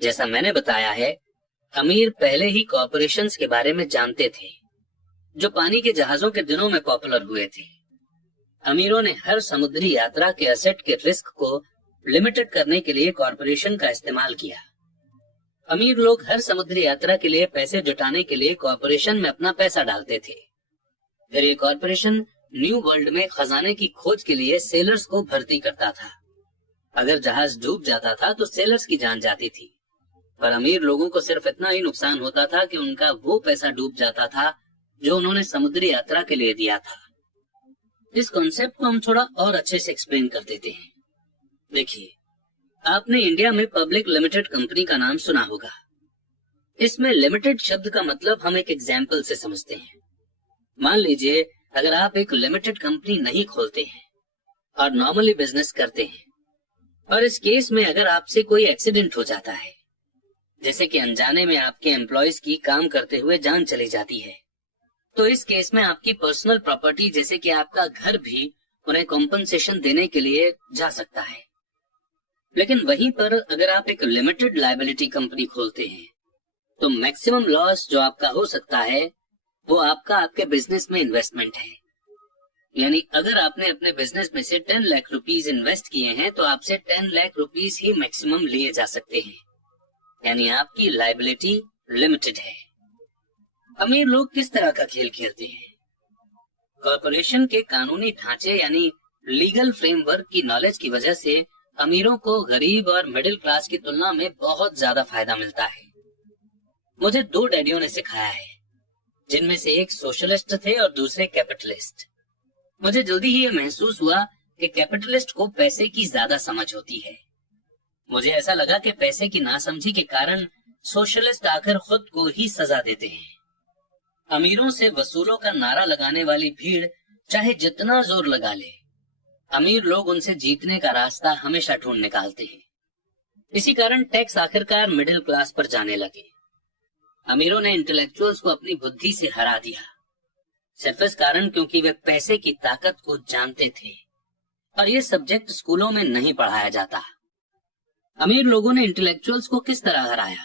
जैसा मैंने बताया है, अमीर पहले ही कॉरपोरेशंस के बारे में जानते थे, जो पानी के जहाजों के दिनों में पॉपुलर हुए थे। अमीरों ने हर समुद्री यात्रा के एसेट के रिस्क को लिमिटेड करने के लिए कॉरपोरेशन का इस्तेमाल किया। अमीर लोग हर समुद्री यात्रा के लिए पैसे जुटाने के लिए कॉरपोरेशन में अपना पैसा डालते थे। फिर ये कॉरपोरेशन न्यू वर्ल्ड में खजाने की खोज के लिए सेलर्स को भर्ती करता था। अगर जहाज डूब जाता था तो सेलर्स की जान जाती थी, पर अमीर लोगों को सिर्फ इतना ही नुकसान होता था कि उनका वो पैसा डूब जाता था जो उन्होंने समुद्री यात्रा के लिए दिया था। इस कॉन्सेप्ट को हम थोड़ा और अच्छे से एक्सप्लेन कर देते हैं। देखिए, आपने इंडिया में पब्लिक लिमिटेड कंपनी का नाम सुना होगा। इसमें लिमिटेड शब्द का मतलब हम एक एग्जाम्पल से समझते हैं। मान लीजिए अगर आप एक लिमिटेड कंपनी नहीं खोलते हैं और नॉर्मली बिजनेस करते हैं, और इस केस में अगर आपसे कोई एक्सीडेंट हो जाता है, जैसे कि अनजाने में आपके एम्प्लॉयज की काम करते हुए जान चली जाती है, तो इस केस में आपकी पर्सनल प्रॉपर्टी जैसे कि आपका घर भी उन्हें कॉम्पनसेशन देने के लिए जा सकता है। लेकिन वहीं पर अगर आप एक लिमिटेड लायबिलिटी कंपनी खोलते हैं तो मैक्सिमम लॉस जो आपका हो सकता है वो आपके बिजनेस में इन्वेस्टमेंट है। यानी अगर आपने अपने बिजनेस में से 10 लाख रुपीज इन्वेस्ट किए हैं तो आपसे 10 लाख रुपीज ही मैक्सिमम लिए जा सकते हैं, यानी आपकी लायबिलिटी लिमिटेड है। अमीर लोग किस तरह का खेल खेलते हैं? कॉरपोरेशन के कानूनी ढांचे यानी लीगल फ्रेमवर्क की नॉलेज की वजह से अमीरों को गरीब और मिडिल क्लास की तुलना में बहुत ज्यादा फायदा मिलता है। मुझे 2 डैडियों ने सिखाया है, जिनमें से एक सोशलिस्ट थे और दूसरे कैपिटलिस्ट। मुझे जल्दी ही ये महसूस हुआ कि कैपिटलिस्ट को पैसे की ज्यादा समझ होती है। मुझे ऐसा लगा कि पैसे की नासमझी के कारण सोशलिस्ट आकर खुद को ही सजा देते हैं। अमीरों से वसूलों का नारा लगाने वाली भीड़ चाहे जितना जोर लगा ले, अमीर लोग उनसे जीतने का रास्ता हमेशा ढूंढ निकालते हैं। इसी कारण टैक्स आखिरकार मिडिल क्लास पर जाने लगे। अमीरों ने इंटेलेक्चुअल्स को अपनी बुद्धि से हरा दिया, सिर्फ इस कारण क्योंकि वे पैसे की ताकत को जानते थे और ये सब्जेक्ट स्कूलों में नहीं पढ़ाया जाता। अमीर लोगों ने इंटेलेक्चुअल्स को किस तरह हराया?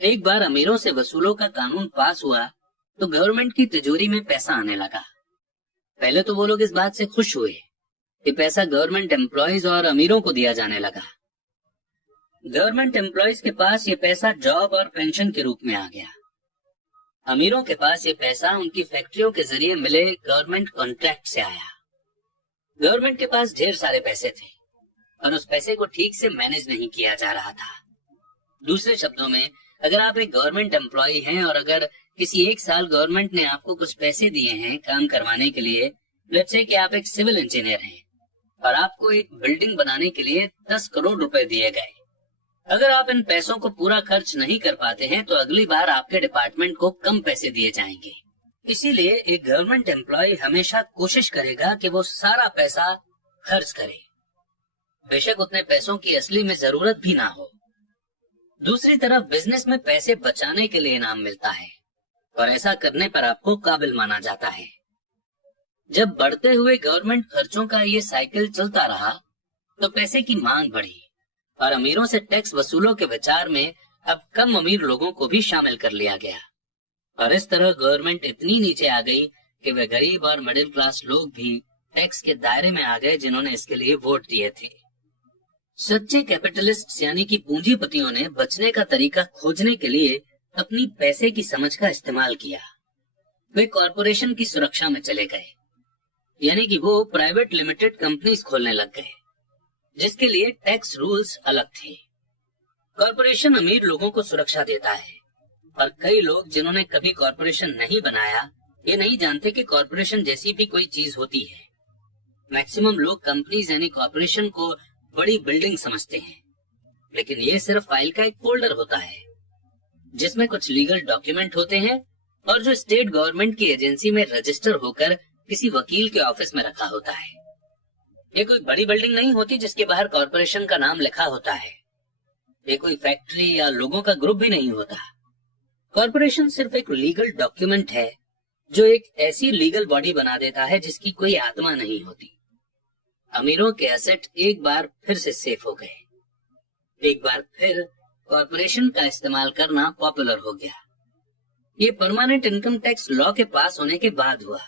एक बार अमीरों से वसूलों का कानून पास हुआ तो गवर्नमेंट की तिजोरी में पैसा आने लगा। पहले तो वो लोग इस बात से खुश हुए कि पैसा गवर्नमेंट एम्प्लॉयज और अमीरों को दिया जाने लगा। गवर्नमेंट एम्प्लॉयज के पास ये पैसा जॉब और पेंशन के रूप में आ गया। अमीरों के पास ये पैसा उनकी फैक्ट्रियों के जरिए मिले गवर्नमेंट कॉन्ट्रैक्ट से आया। गवर्नमेंट के पास ढेर सारे पैसे थे और उस पैसे को ठीक से मैनेज नहीं किया जा रहा था। दूसरे शब्दों में, अगर आप एक गवर्नमेंट एम्प्लॉय हैं और अगर किसी एक साल गवर्नमेंट ने आपको कुछ पैसे दिए हैं काम करवाने के लिए, लेट्स से कि आप एक सिविल इंजीनियर हैं और आपको एक बिल्डिंग बनाने के लिए 10 करोड़ रुपए दिए गए। अगर आप इन पैसों को पूरा खर्च नहीं कर पाते हैं तो अगली बार आपके डिपार्टमेंट को कम पैसे दिए जाएंगे। इसीलिए एक गवर्नमेंट एम्प्लॉय हमेशा कोशिश करेगा कि वो सारा पैसा खर्च करे, बेशक उतने पैसों की असली में जरूरत भी ना हो। दूसरी तरफ बिजनेस में पैसे बचाने के लिए इनाम मिलता है और ऐसा करने पर आपको काबिल माना जाता है। जब बढ़ते हुए गवर्नमेंट खर्चों का ये साइकिल चलता रहा तो पैसे की मांग बढ़ी और अमीरों से टैक्स वसूलों के विचार में अब कम अमीर लोगों को भी शामिल कर लिया गया और इस तरह गवर्नमेंट इतनी नीचे आ गई कि वे गरीब और मिडिल क्लास लोग भी टैक्स के दायरे में आ गए जिन्होंने इसके लिए वोट दिए थे। सच्चे कैपिटलिस्ट यानी कि पूंजीपतियों ने बचने का तरीका खोजने के लिए अपनी पैसे की समझ का इस्तेमाल किया। वे कॉरपोरेशन की सुरक्षा में चले गए, यानी कि वो प्राइवेट लिमिटेड कंपनीज खोलने लग गए जिसके लिए टैक्स रूल्स अलग थे। कॉरपोरेशन अमीर लोगों को सुरक्षा देता है और कई लोग जिन्होंने कभी कॉरपोरेशन नहीं बनाया ये नहीं जानते कि कॉरपोरेशन जैसी भी कोई चीज होती है। मैक्सिमम लोग कंपनीज यानी कॉरपोरेशन को बड़ी बिल्डिंग समझते हैं, लेकिन ये सिर्फ फाइल का एक फोल्डर होता है जिसमें कुछ लीगल डॉक्यूमेंट होते हैं और जो स्टेट गवर्नमेंट की एजेंसी में रजिस्टर होकर किसी वकील के ऑफिस में रखा होता है। ये कोई बड़ी बिल्डिंग नहीं होती जिसके बाहर कॉरपोरेशन का नाम लिखा होता है। ये कोई फैक्ट्री या लोगों का ग्रुप भी नहीं होता। कॉरपोरेशन सिर्फ एक लीगल डॉक्यूमेंट है जो एक ऐसी लीगल बॉडी बना देता है जिसकी कोई आत्मा नहीं होती। अमीरों के एसेट एक बार फिर से सेफ हो गए। एक बार फिर कॉर्पोरेशन का इस्तेमाल करना पॉपुलर हो गया। ये परमानेंट इनकम टैक्स लॉ के पास होने के बाद हुआ,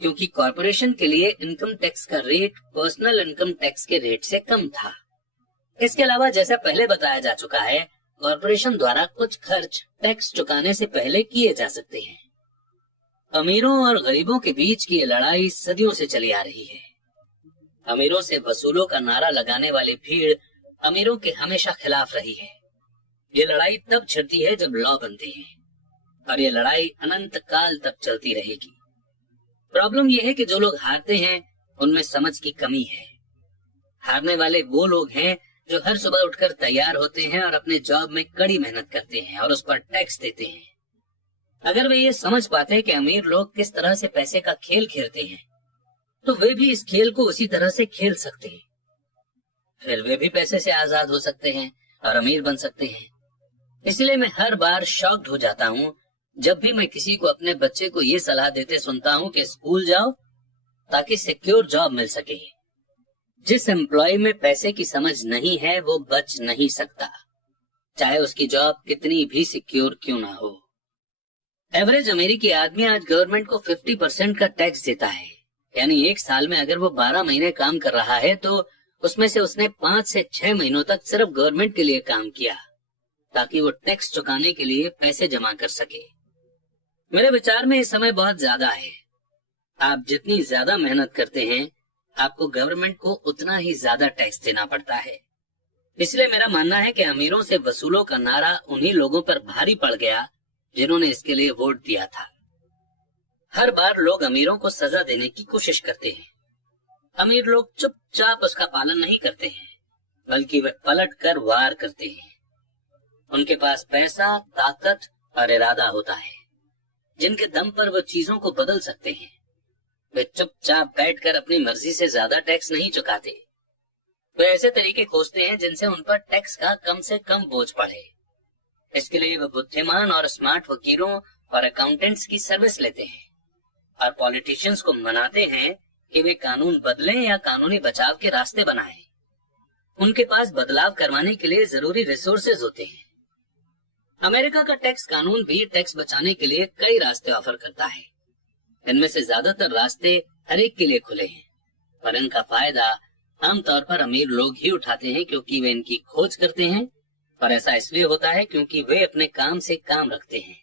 क्योंकि कॉर्पोरेशन के लिए इनकम टैक्स का रेट पर्सनल इनकम टैक्स के रेट से कम था। इसके अलावा जैसा पहले बताया जा चुका है, कॉर्पोरेशन द्वारा कुछ खर्च टैक्स चुकाने से पहले किए जा सकते हैं। अमीरों और गरीबों के बीच की ये लड़ाई सदियों से चली आ रही है। अमीरों से वसूलों का नारा लगाने वाली भीड़ अमीरों के हमेशा खिलाफ रही है। ये लड़ाई तब छिड़ती है जब लॉ बनते हैं, और ये लड़ाई अनंत काल तक चलती रहेगी। प्रॉब्लम यह है कि जो लोग हारते हैं उनमें समझ की कमी है। हारने वाले वो लोग हैं जो हर सुबह उठकर तैयार होते हैं और अपने जॉब में कड़ी मेहनत करते हैं और उस पर टैक्स देते हैं। अगर वे ये समझ पाते कि अमीर लोग किस तरह से पैसे का खेल खेलते हैं, तो वे भी इस खेल को उसी तरह से खेल सकते हैं। फिर वे भी पैसे से आजाद हो सकते हैं और अमीर बन सकते हैं। इसलिए मैं हर बार शॉक्ड हो जाता हूँ जब भी मैं किसी को अपने बच्चे को ये सलाह देते सुनता हूँ कि स्कूल जाओ ताकि सिक्योर जॉब मिल सके। जिस एम्प्लॉय में पैसे की समझ नहीं है वो बच नहीं सकता, चाहे उसकी जॉब कितनी भी सिक्योर क्यों ना हो। एवरेज अमेरिकी आदमी आज गवर्नमेंट को 50% का टैक्स देता है, यानी एक साल में अगर वो 12 महीने काम कर रहा है तो उसमें से उसने 5 से 6 महीनों तक सिर्फ गवर्नमेंट के लिए काम किया ताकि वो टैक्स चुकाने के लिए पैसे जमा कर सके। मेरे विचार में इस समय बहुत ज्यादा है। आप जितनी ज्यादा मेहनत करते हैं, आपको गवर्नमेंट को उतना ही ज्यादा टैक्स देना पड़ता है। इसलिए मेरा मानना है कि अमीरों से वसूलों का नारा उन्हीं लोगों पर भारी पड़ गया जिन्होंने इसके लिए वोट दिया था। हर बार लोग अमीरों को सजा देने की कोशिश करते हैं। अमीर लोग चुपचाप उसका पालन नहीं करते हैं, बल्कि वे पलट कर वार करते हैं। उनके पास पैसा, ताकत और इरादा होता है, जिनके दम पर वो चीजों को बदल सकते हैं। वे चुपचाप बैठकर अपनी मर्जी से ज्यादा टैक्स नहीं चुकाते। वे ऐसे तरीके खोजते हैं जिनसे उन पर टैक्स का कम से कम बोझ पड़े। इसके लिए वे बुद्धिमान और स्मार्ट वकीलों और अकाउंटेंट्स की सर्विस लेते हैं और पॉलिटिशियंस को मनाते हैं कि वे कानून बदलें या कानूनी बचाव के रास्ते बनाएं। उनके पास बदलाव करवाने के लिए जरूरी रिसोर्सेज होते हैं। अमेरिका का टैक्स कानून भी टैक्स बचाने के लिए कई रास्ते ऑफर करता है। इनमें से ज्यादातर रास्ते हर एक के लिए खुले हैं, पर इनका फायदा आमतौर पर अमीर लोग ही उठाते हैं क्योंकि वे इनकी खोज करते हैं, और ऐसा इसलिए होता है क्योंकि वे अपने काम से काम रखते हैं।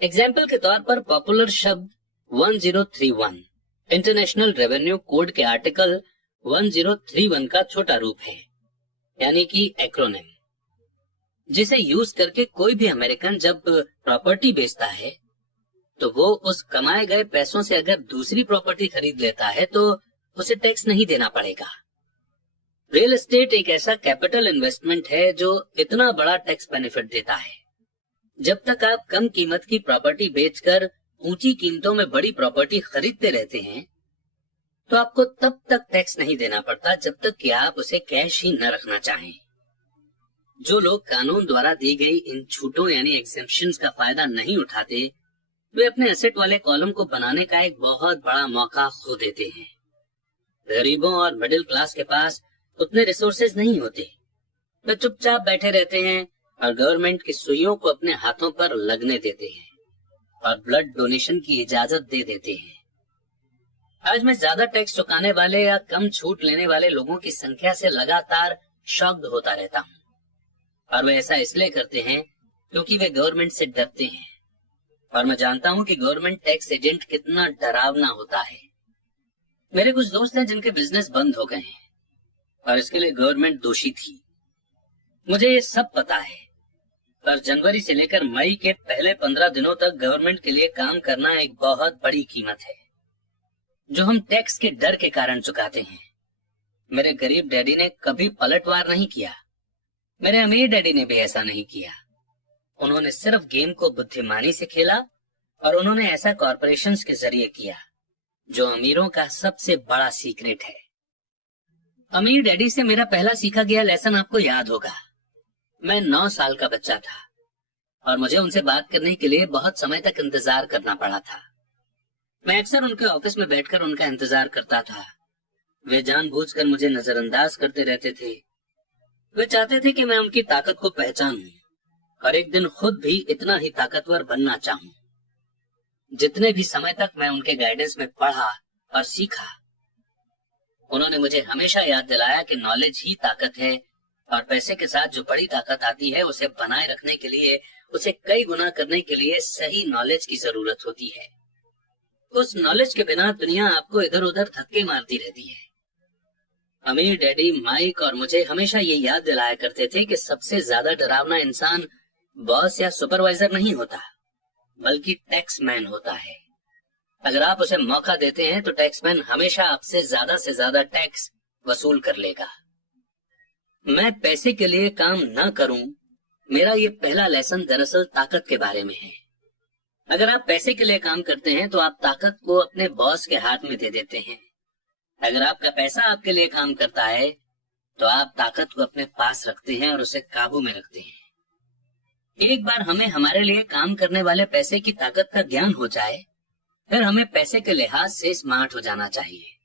एग्जाम्पल के तौर पर पॉपुलर शब्द 1031 इंटरनेशनल रेवेन्यू कोड के आर्टिकल 1031 का छोटा रूप है, यानी कि एक्रोनिम, जिसे यूज करके कोई भी अमेरिकन जब प्रॉपर्टी बेचता है तो वो उस कमाए गए पैसों से अगर दूसरी प्रॉपर्टी खरीद लेता है तो उसे टैक्स नहीं देना पड़ेगा। रियल एस्टेट एक ऐसा कैपिटल इन्वेस्टमेंट है जो इतना बड़ा टैक्स बेनिफिट देता है। जब तक आप कम कीमत की प्रॉपर्टी बेचकर ऊंची कीमतों में बड़ी प्रॉपर्टी खरीदते रहते हैं तो आपको तब तक टैक्स नहीं देना पड़ता जब तक कि आप उसे कैश ही न रखना चाहें। जो लोग कानून द्वारा दी गई इन छूटों यानी एग्जेम्पशंस का फायदा नहीं उठाते, वे अपने एसेट वाले कॉलम को बनाने का एक बहुत बड़ा मौका खो देते हैं। गरीबों और मिडिल क्लास के पास उतने रिसोर्सेज नहीं होते। वे चुपचाप बैठे रहते हैं और गवर्नमेंट की सुइयों को अपने हाथों पर लगने देते हैं और ब्लड डोनेशन की इजाजत दे देते हैं। आज मैं ज्यादा टैक्स चुकाने वाले या कम छूट लेने वाले लोगों की संख्या से लगातार शॉक्ड होता रहता हूँ, और वे ऐसा इसलिए करते हैं क्योंकि वे गवर्नमेंट से डरते हैं। और मैं जानता हूं कि गवर्नमेंट टैक्स एजेंट कितना डरावना होता है। मेरे कुछ दोस्त हैं जिनके बिजनेस बंद हो गए हैं और इसके लिए गवर्नमेंट दोषी थी। मुझे ये सब पता है, पर जनवरी से लेकर मई के पहले 15 दिनों तक गवर्नमेंट के लिए काम करना एक बहुत बड़ी कीमत है जो हम टैक्स के डर के कारण चुकाते हैं। मेरे गरीब डैडी ने कभी पलटवार नहीं किया, मेरे अमीर डैडी ने भी ऐसा नहीं किया। उन्होंने सिर्फ गेम को बुद्धिमानी से खेला और उन्होंने ऐसा कॉर्पोरेशंस के जरिए किया जो अमीरों का सबसे बड़ा सीक्रेट है। अमीर डैडी से मेरा पहला सीखा गया लेसन आपको याद होगा। मैं 9 साल का बच्चा था और मुझे उनसे बात करने के लिए बहुत समय तक इंतजार करना पड़ा था। मैं अक्सर उनके ऑफिस में बैठकर उनका इंतजार करता था। वे जानबूझकर मुझे नजरअंदाज करते रहते थे। वे चाहते थे कि मैं उनकी ताकत को पहचानूं और एक दिन खुद भी इतना ही ताकतवर बनना चाहूं। जितने भी समय तक मैं उनके गाइडेंस में पढ़ा और सीखा, उन्होंने मुझे हमेशा याद दिलाया कि नॉलेज ही ताकत है और पैसे के साथ जो बड़ी ताकत आती है उसे बनाए रखने के लिए, उसे कई गुना करने के लिए सही नॉलेज की जरूरत होती है। उस नॉलेज के बिना दुनिया आपको इधर उधर धक्के मारती रहती है। अमीर डैडी, माइक और मुझे हमेशा ये याद दिलाया करते थे कि सबसे ज्यादा डरावना इंसान बॉस या सुपरवाइजर नहीं होता, बल्कि टैक्समैन होता है। अगर आप उसे मौका देते हैं तो टैक्समैन हमेशा आपसे से ज्यादा टैक्स वसूल कर लेगा। मैं पैसे के लिए काम न करूं, मेरा ये पहला लेसन दरअसल ताकत के बारे में है। अगर आप पैसे के लिए काम करते हैं तो आप ताकत को अपने बॉस के हाथ में दे देते हैं। अगर आपका पैसा आपके लिए काम करता है तो आप ताकत को अपने पास रखते हैं और उसे काबू में रखते हैं। एक बार हमें हमारे लिए काम करने वाले पैसे की ताकत का ज्ञान हो जाए, फिर हमें पैसे के लिहाज से स्मार्ट हो जाना चाहिए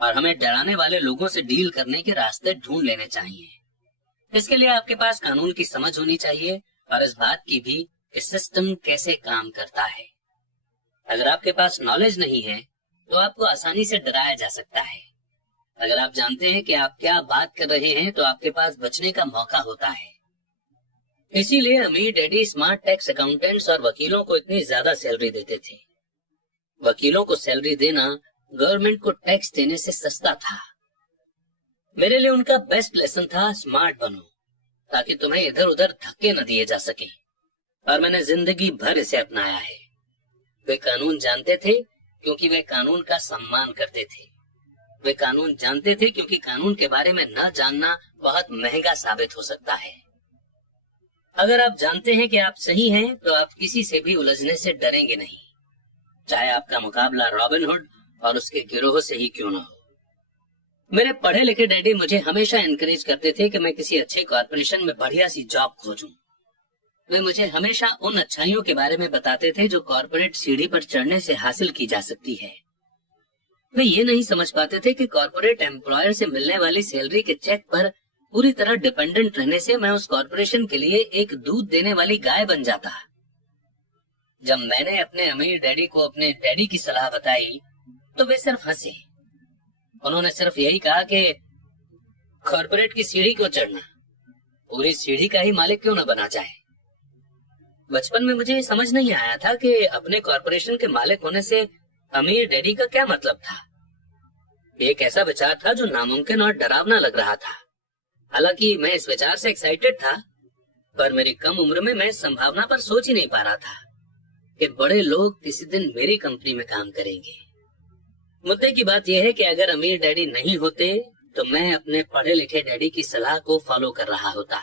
और हमें डराने वाले लोगों से डील करने के रास्ते ढूंढ लेने चाहिए। इसके लिए आपके पास कानून की समझ होनी चाहिए और इस बात की भी कि सिस्टम कैसे काम करता है। अगर आपके पास नॉलेज नहीं है तो आपको आसानी से डराया जा सकता है। अगर आप जानते हैं कि आप क्या बात कर रहे हैं तो आपके पास बचने का मौका होता है। इसीलिए अमीर डैडी स्मार्ट टैक्स अकाउंटेंट्स और वकीलों को इतनी ज्यादा सैलरी देते थे। वकीलों को सैलरी देना गवर्नमेंट को टैक्स देने से सस्ता था। मेरे लिए उनका बेस्ट लेसन था, स्मार्ट बनो ताकि तुम्हें इधर उधर धक्के न दिए जा सके, और मैंने जिंदगी भर इसे अपनाया है। वे कानून जानते थे क्योंकि वे कानून का सम्मान करते थे। वे कानून जानते थे क्योंकि कानून के बारे में न जानना बहुत महंगा साबित हो सकता है। अगर आप जानते हैं कि आप सही हैं तो आप किसी से भी उलझने से डरेंगे नहीं, चाहे आपका मुकाबला रॉबिन हुड और उसके गिरोह से ही क्यों न हो। मेरे पढ़े लिखे डैडी मुझे हमेशा एनकरेज करते थे कि मैं किसी अच्छे कॉर्पोरेशन में बढ़िया सी जॉब खोजूं। वे मुझे हमेशा उन अच्छाइयों के बारे में बताते थे जो कॉर्पोरेट सीढ़ी पर चढ़ने से हासिल की जा सकती है। वे ये नहीं समझ पाते थे कि कॉर्पोरेट एम्प्लॉयर से मिलने वाली सैलरी के चेक पर पूरी तरह डिपेंडेंट रहने से मैं उस कॉर्पोरेशन के लिए एक दूध देने वाली गाय बन जाता। जब मैंने अपने अमीर डैडी को अपने डैडी की सलाह बताई तो वे सिर्फ हंसे। उन्होंने सिर्फ यही कहा कि कॉर्पोरेट की सीढ़ी क्यों चढ़ना, पूरी सीढ़ी का ही मालिक क्यों न बना जाए। बचपन में मुझे समझ नहीं आया था कि अपने कॉर्पोरेशन के मालिक होने से अमीर डैडी का क्या मतलब था। एक ऐसा विचार था जो नामुमकिन और डरावना लग रहा था। हालांकि मैं इस विचार से एक्साइटेड था, पर मेरी कम उम्र में मैं इस संभावना पर सोच ही नहीं पा रहा था कि बड़े लोग किसी दिन मेरी कंपनी में काम करेंगे। मुद्दे की बात यह है कि अगर अमीर डैडी नहीं होते तो मैं अपने पढ़े लिखे डैडी की सलाह को फॉलो कर रहा होता।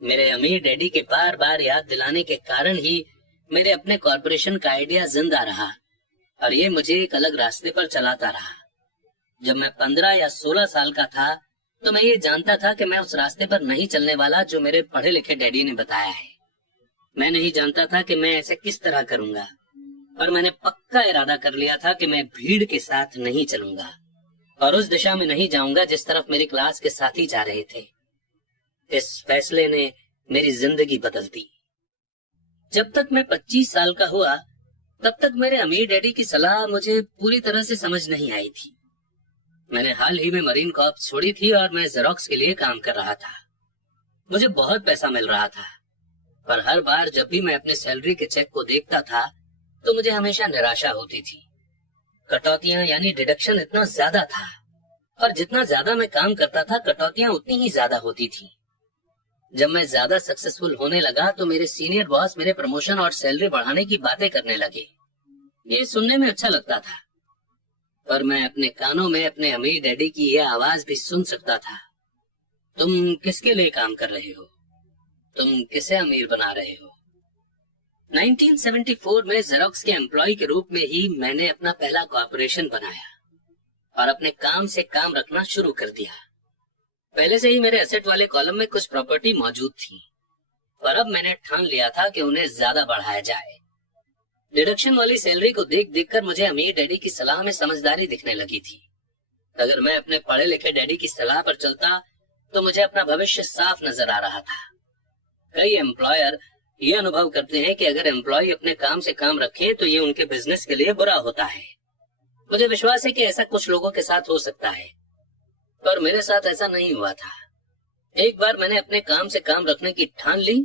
मेरे अमीर डैडी के बार बार याद दिलाने के कारण ही मेरे अपने कॉर्पोरेशन का आइडिया जिंदा रहा और ये मुझे एक अलग रास्ते पर चलाता रहा। जब मैं 15 या 16 साल का था तो मैं ये जानता था कि मैं उस रास्ते पर नहीं चलने वाला जो मेरे पढ़े लिखे डैडी ने बताया है। मैं नहीं जानता था कि मैं ऐसे किस तरह करूंगा, पर मैंने पक्का इरादा कर लिया था कि मैं भीड़ के साथ नहीं चलूंगा और उस दिशा में नहीं जाऊंगा जिस तरफ मेरी क्लास के साथी जा रहे थे। इस फैसले ने मेरी जिंदगी बदल दी। जब तक मैं 25 साल का हुआ तब तक मेरे अमीर डैडी की सलाह मुझे पूरी तरह से समझ नहीं आई थी। मैंने हाल ही में मरीन कॉर्प्स छोड़ी थी और मैं जेरोक्स के लिए काम कर रहा था। मुझे बहुत पैसा मिल रहा था, पर हर बार जब भी मैं अपने सैलरी के चेक को देखता था तो मुझे हमेशा निराशा होती थी। कटौतियां यानी डिडक्शन इतना ज्यादा था और जितना ज्यादा मैं काम करता था कटौतियां उतनी ही ज्यादा होती थी। जब मैं ज्यादा सक्सेसफुल होने लगा तो मेरे सीनियर बॉस मेरे प्रमोशन और सैलरी बढ़ाने की बातें करने लगे। ये सुनने में अच्छा लगता था, पर मैं अपने कानों में अपने अमीर डैडी की यह आवाज भी सुन सकता था। तुम किसके लिए काम कर रहे हो? तुम किसे अमीर बना रहे हो? 1974 में जेरोक्स के एम्प्लॉय के रूप में ही मैंने अपना पहला कॉर्पोरेशन बनाया और अपने काम से काम रखना शुरू कर दिया। पहले से ही मेरे एसेट वाले कॉलम में कुछ प्रॉपर्टी मौजूद थी, पर अब मैंने ठान लिया था कि उन्हें ज्यादा बढ़ाया जाए। डिडक्शन वाली सैलरी को देख देखकर मुझे अमीर डैडी की सलाह में समझदारी दिखने लगी थी। अगर मैं अपने पढ़े लिखे डैडी की सलाह पर चलता तो मुझे अपना भविष्य साफ नजर आ रहा था। कई एम्प्लॉयर ये अनुभव करते हैं कि अगर एम्प्लॉय अपने काम से काम रखे तो ये उनके बिजनेस के लिए बुरा होता है। मुझे विश्वास है कि ऐसा कुछ लोगों के साथ हो सकता है, पर मेरे साथ ऐसा नहीं हुआ था। एक बार मैंने अपने काम से काम रखने की ठान ली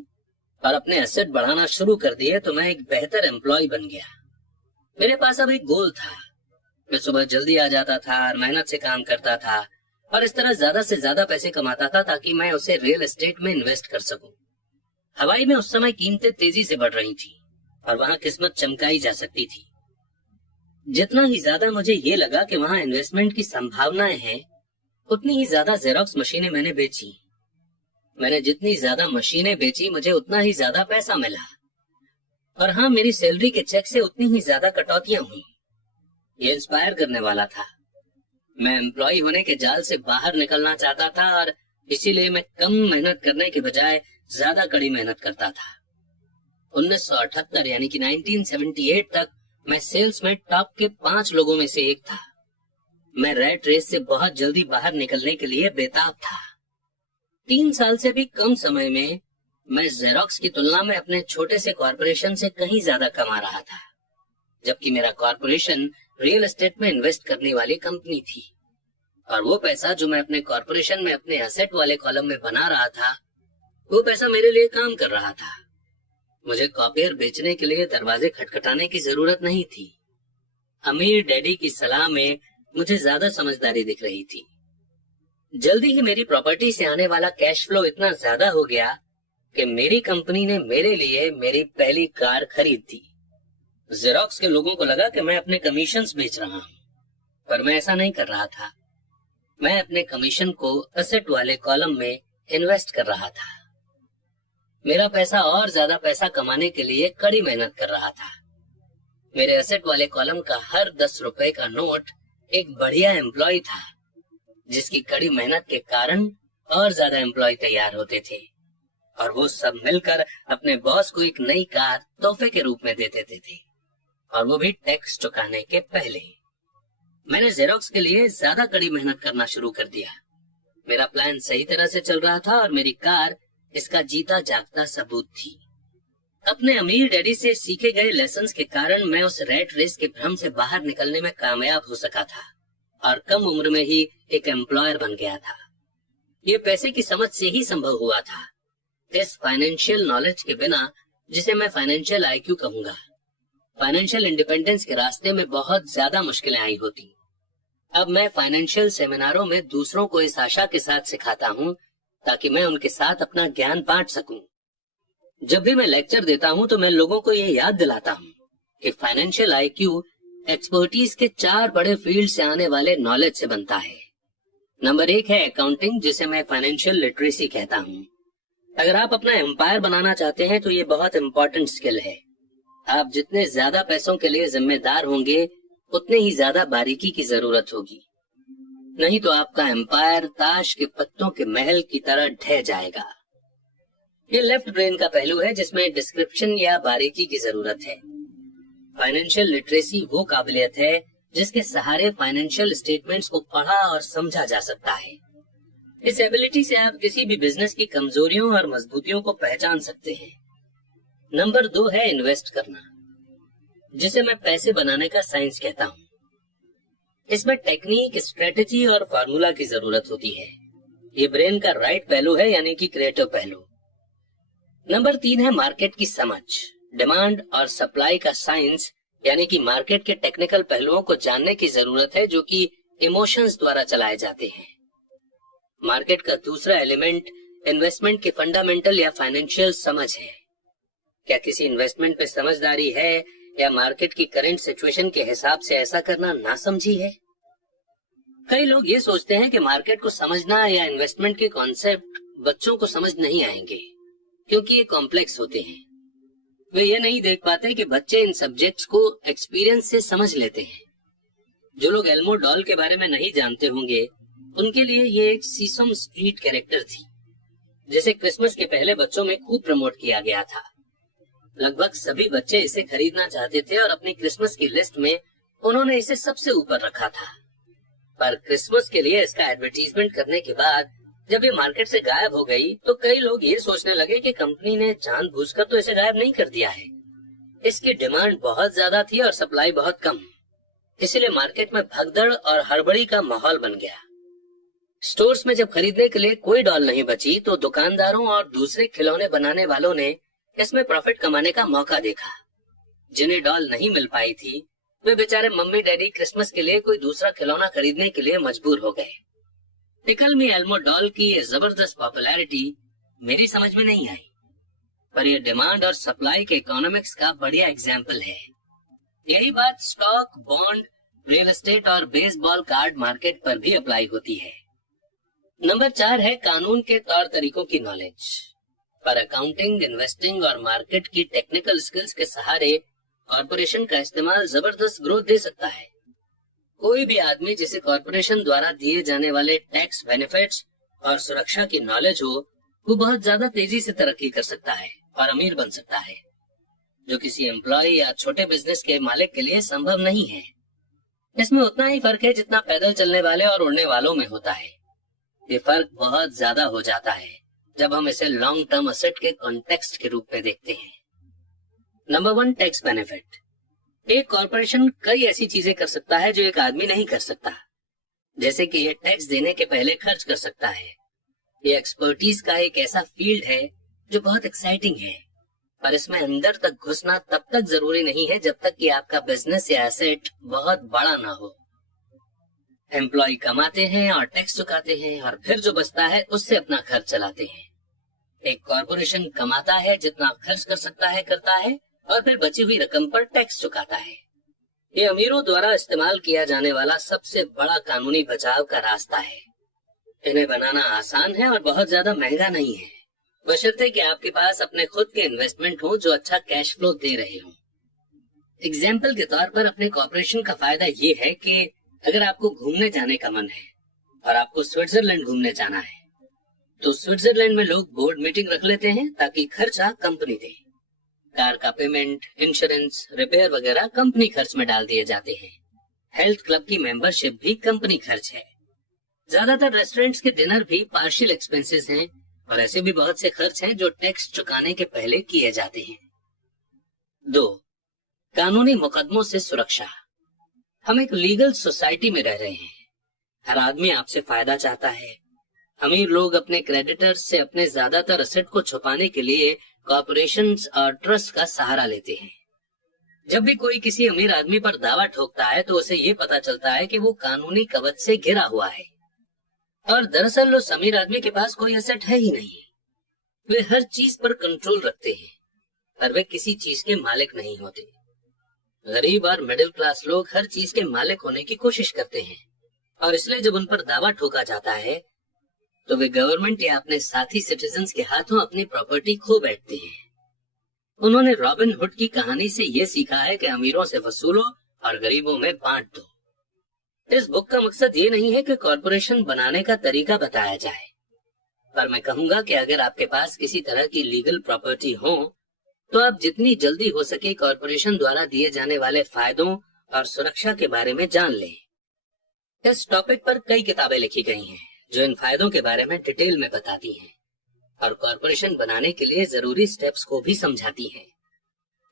और अपने एसेट बढ़ाना शुरू कर दिए तो मैं एक बेहतर एम्प्लॉय बन गया। मेरे पास अब एक गोल था। मैं सुबह जल्दी आ जाता था और मेहनत से काम करता था और इस तरह ज्यादा से ज्यादा पैसे कमाता था ताकि मैं उसे रियल एस्टेट में इन्वेस्ट कर सकूं। हवाई में उस समय कीमतें तेजी से बढ़ रही थी और वहां किस्मत चमकाई जा सकती थी। जितना ही ज्यादा मुझे ये लगा कि वहां इन्वेस्टमेंट की संभावनाएं हैं, उतनी ही ज्यादा जेरोक्स मशीनें मैंने बेची। मैंने जितनी ज्यादा मशीनें बेची, मुझे उतना ही ज्यादा पैसा मिला। और हाँ, मेरी सैलरी के चेक से उतनी ही ज्यादा कटौतियां हुई। ये इंस्पायर करने वाला था। मैं एम्प्लॉय होने के जाल से बाहर निकलना चाहता था और इसीलिए मैं कम मेहनत करने के बजाय ज्यादा कड़ी मेहनत करता था। 1978 यानी कि 1978 तक मैं सेल्स में टॉप के 5 लोगों में से एक था। मैं रैट रेस से बहुत जल्दी बाहर निकलने के लिए बेताब था। 3 साल से भी कम समय में मैं जेरोक्स की तुलना में अपने छोटे से कॉर्पोरेशन से कहीं ज्यादा कमा रहा था, जबकि मेरा कॉर्पोरेशन रियल एस्टेट में इन्वेस्ट करने वाली कंपनी थी। और वो पैसा जो मैं अपने कॉर्पोरेशन में अपने एसेट वाले कॉलम में बना रहा था, वो पैसा मेरे लिए काम कर रहा था। मुझे कॉपियर बेचने के लिए दरवाजे खटखटाने की जरूरत नहीं थी। अमीर डैडी की सलाह में मुझे ज्यादा समझदारी दिख रही थी। जल्दी ही मेरी प्रॉपर्टी से आने वाला कैश फ्लो इतना ज्यादा हो गया कि मेरी कंपनी ने मेरे लिए मेरी पहली कार खरीद दी। जेरोक्स के लोगों को लगा कि मैं अपने कमीशंस बेच रहा हूं, पर मैं ऐसा नहीं कर रहा था। मैं अपने कमीशन को एसेट वाले कॉलम में इन्वेस्ट कर रहा था। मेरा पैसा और ज्यादा पैसा कमाने के लिए कड़ी मेहनत कर रहा था। मेरे एसेट वाले कॉलम का हर 10 रुपए का नोट एक बढ़िया एम्प्लॉय था, जिसकी कड़ी मेहनत के कारण और ज्यादा एम्प्लॉय तैयार होते थे और वो सब मिलकर अपने बॉस को एक नई कार तोहफे के रूप में दे देते थे, और वो भी टैक्स चुकाने के पहले। मैंने जेरोक्स के लिए ज्यादा कड़ी मेहनत करना शुरू कर दिया। मेरा प्लान सही तरह से चल रहा था और मेरी कार इसका जीता जागता सबूत थी। अपने अमीर डैडी से सीखे गए लेसन्स के कारण मैं उस रैट रेस के भ्रम से बाहर निकलने में कामयाब हो सका था और कम उम्र में ही एक एम्प्लॉयर बन गया था। ये पैसे की समझ से ही संभव हुआ था। इस फाइनेंशियल नॉलेज के बिना, जिसे मैं फाइनेंशियल आईक्यू कहूंगा, फाइनेंशियल इंडिपेंडेंस के रास्ते में बहुत ज्यादा मुश्किलें आई होती। अब मैं फाइनेंशियल सेमिनारों में दूसरों को इस आशा के साथ सिखाता हूँ ताकि मैं उनके साथ अपना ज्ञान बांट सकूं। जब भी मैं लेक्चर देता हूं तो मैं लोगों को ये याद दिलाता हूं कि फाइनेंशियल आईक्यू एक्सपर्टीज के 4 बड़े फील्ड से आने वाले नॉलेज से बनता है। नंबर 1 है अकाउंटिंग, जिसे मैं फाइनेंशियल लिटरेसी कहता हूं। अगर आप अपना एम्पायर बनाना चाहते हैं तो ये बहुत इंपॉर्टेंट स्किल है। आप जितने ज्यादा पैसों के लिए जिम्मेदार होंगे, उतने ही ज्यादा बारीकी की जरूरत होगी, नहीं तो आपका एम्पायर ताश के पत्तों के महल की तरह ढह जाएगा। ये लेफ्ट ब्रेन का पहलू है जिसमें डिस्क्रिप्शन या बारीकी की जरूरत है। फाइनेंशियल लिटरेसी वो काबिलियत है जिसके सहारे फाइनेंशियल स्टेटमेंट्स को पढ़ा और समझा जा सकता है। इस एबिलिटी से आप किसी भी बिजनेस की कमजोरियों और मजबूतियों को पहचान सकते हैं। नंबर 2 है इन्वेस्ट करना, जिसे मैं पैसे बनाने का साइंस कहता हूँ। इसमें टेक्निक, स्ट्रेटेजी और फार्मूला की जरूरत होती है। ये ब्रेन का राइट पहलू है, यानी कि क्रिएटिव पहलू। नंबर 3 है मार्केट की समझ, डिमांड और सप्लाई का साइंस, यानी कि मार्केट के टेक्निकल पहलुओं को जानने की जरूरत है जो कि इमोशंस द्वारा चलाए जाते हैं। मार्केट का दूसरा एलिमेंट इन्वेस्टमेंट की फंडामेंटल या फाइनेंशियल समझ है। क्या किसी इन्वेस्टमेंट पे समझदारी है या मार्केट की करंट सिचुएशन के हिसाब से ऐसा करना नासमझी है? कई लोग ये सोचते हैं कि मार्केट को समझना या इन्वेस्टमेंट के कॉन्सेप्ट बच्चों को समझ नहीं आएंगे क्योंकि ये कॉम्प्लेक्स होते हैं। वे ये नहीं देख पाते कि बच्चे इन सब्जेक्ट्स को एक्सपीरियंस से समझ लेते हैं। जो लोग एल्मो डॉल के बारे में नहीं जानते होंगे, उनके लिए ये एक सीसम स्ट्रीट कैरेक्टर थी, जिसे क्रिसमस के पहले बच्चों में खूब प्रमोट किया गया था। लगभग सभी बच्चे इसे खरीदना चाहते थे और अपनी क्रिसमस की लिस्ट में उन्होंने इसे सबसे ऊपर रखा था। पर क्रिसमस के लिए इसका एडवर्टीजमेंट करने के बाद जब ये मार्केट से गायब हो गई तो कई लोग ये सोचने लगे कि कंपनी ने जानबूझकर तो इसे गायब नहीं कर दिया है। इसकी डिमांड बहुत ज्यादा थी और सप्लाई बहुत कम, इसलिए मार्केट में भगदड़ और हड़बड़ी का माहौल बन गया। स्टोर्स में जब खरीदने के लिए कोई डॉल नहीं बची तो दुकानदारों और दूसरे खिलौने बनाने वालों ने इसमें प्रॉफिट कमाने का मौका देखा। जिन्हें डॉल नहीं मिल पाई थी वे बेचारे मम्मी डैडी क्रिसमस के लिए कोई दूसरा खिलौना खरीदने के लिए मजबूर हो गए। टिकल मी एल्मो डॉल की ये जबरदस्त पॉपुलैरिटी मेरी समझ में नहीं आई, पर यह डिमांड और सप्लाई के इकोनॉमिक्स का बढ़िया एग्जाम्पल है। यही बात स्टॉक, बॉन्ड, रियल एस्टेट और बेसबॉल कार्ड मार्केट पर भी अप्लाई होती है। नंबर 4 है कानून के तौर तरीकों की नॉलेज। पर अकाउंटिंग, इन्वेस्टिंग और मार्केट की टेक्निकल स्किल्स के सहारे कॉर्पोरेशन का इस्तेमाल जबरदस्त ग्रोथ दे सकता है। कोई भी आदमी जिसे कॉर्पोरेशन द्वारा दिए जाने वाले टैक्स बेनिफिट्स और सुरक्षा की नॉलेज हो, वो बहुत ज्यादा तेजी से तरक्की कर सकता है और अमीर बन सकता है, जो किसी एम्प्लॉय या छोटे बिजनेस के मालिक के लिए संभव नहीं है। इसमें उतना ही फर्क है जितना पैदल चलने वाले और उड़ने वालों में होता है। ये फर्क बहुत ज्यादा हो जाता है जब हम इसे लॉन्ग टर्म एसेट के कॉन्टेक्स्ट के रूप में देखते हैं। Number 1, tax benefit. एक कॉर्पोरेशन कई ऐसी चीजें कर सकता है जो एक आदमी नहीं कर सकता, जैसे कि ये टैक्स देने के पहले खर्च कर सकता है। ये एक्सपर्टीज का एक ऐसा फील्ड है जो बहुत एक्साइटिंग है, पर इसमें अंदर तक घुसना तब तक जरूरी नहीं है जब तक कि आपका बिजनेस या एसेट बहुत बड़ा ना हो। एम्प्लॉय कमाते हैं और टैक्स चुकाते हैं और फिर जो बचता है उससे अपना खर्च चलाते हैं। एक कॉर्पोरेशन कमाता है, जितना खर्च कर सकता है करता है और फिर बची हुई रकम पर टैक्स चुकाता है। ये अमीरों द्वारा इस्तेमाल किया जाने वाला सबसे बड़ा कानूनी बचाव का रास्ता है। इन्हें बनाना आसान है और बहुत ज्यादा महंगा नहीं है, बशर्ते कि आपके पास अपने खुद के इन्वेस्टमेंट हो जो अच्छा कैश फ्लो दे रहे हो। एग्जाम्पल के तौर पर अपने कॉर्पोरेशन का फायदा ये है कि अगर आपको घूमने जाने का मन है और आपको स्विट्जरलैंड घूमने जाना है, तो स्विट्जरलैंड में लोग बोर्ड मीटिंग रख लेते हैं ताकि खर्चा कंपनी दे। कार का पेमेंट, इंश्योरेंस, रिपेयर वगैरह कंपनी खर्च में डाल दिए जाते हैं। हेल्थ क्लब की मेंबरशिप भी कंपनी खर्च है। ज्यादातर रेस्टोरेंट्स के डिनर भी पार्शियल एक्सपेंसेस हैं और ऐसे भी बहुत से खर्च हैं जो टैक्स चुकाने के पहले किए जाते हैं। 2, कानूनी मुकदमों से सुरक्षा। हम एक लीगल सोसाइटी में रह रहे हैं। हर आदमी आपसे फायदा चाहता है। अमीर लोग अपने क्रेडिटर्स से अपने ज्यादातर एसेट को छुपाने के लिए कॉर्पोरेशंस और ट्रस्ट का सहारा लेते हैं। जब भी कोई किसी अमीर आदमी पर दावा ठोकता है तो उसे ये पता चलता है कि वो कानूनी कवच से घिरा हुआ है और दरअसल उस अमीर आदमी के पास कोई एसेट है ही नहीं। वे हर चीज पर कंट्रोल रखते हैं पर वे किसी चीज के मालिक नहीं होते। गरीब और मिडिल क्लास लोग हर चीज के मालिक होने की कोशिश करते हैं और इसलिए जब उन पर दावा ठोका जाता है तो वे गवर्नमेंट या अपने साथी सिटीजन्स के हाथों अपनी प्रॉपर्टी खो बैठते हैं। उन्होंने रॉबिन हुड की कहानी से ये सीखा है कि अमीरों से वसूलो और गरीबों में बांट दो। इस बुक का मकसद ये नहीं है कि कॉर्पोरेशन बनाने का तरीका बताया जाए, पर मैं कहूंगा कि अगर आपके पास किसी तरह की लीगल प्रॉपर्टी हो तो आप जितनी जल्दी हो सके कॉर्पोरेशन द्वारा दिए जाने वाले फायदों और सुरक्षा के बारे में जान लें। इस टॉपिक पर कई किताबें लिखी गई हैं जो इन फायदों के बारे में डिटेल में बताती हैं और कॉर्पोरेशन बनाने के लिए जरूरी स्टेप्स को भी समझाती हैं।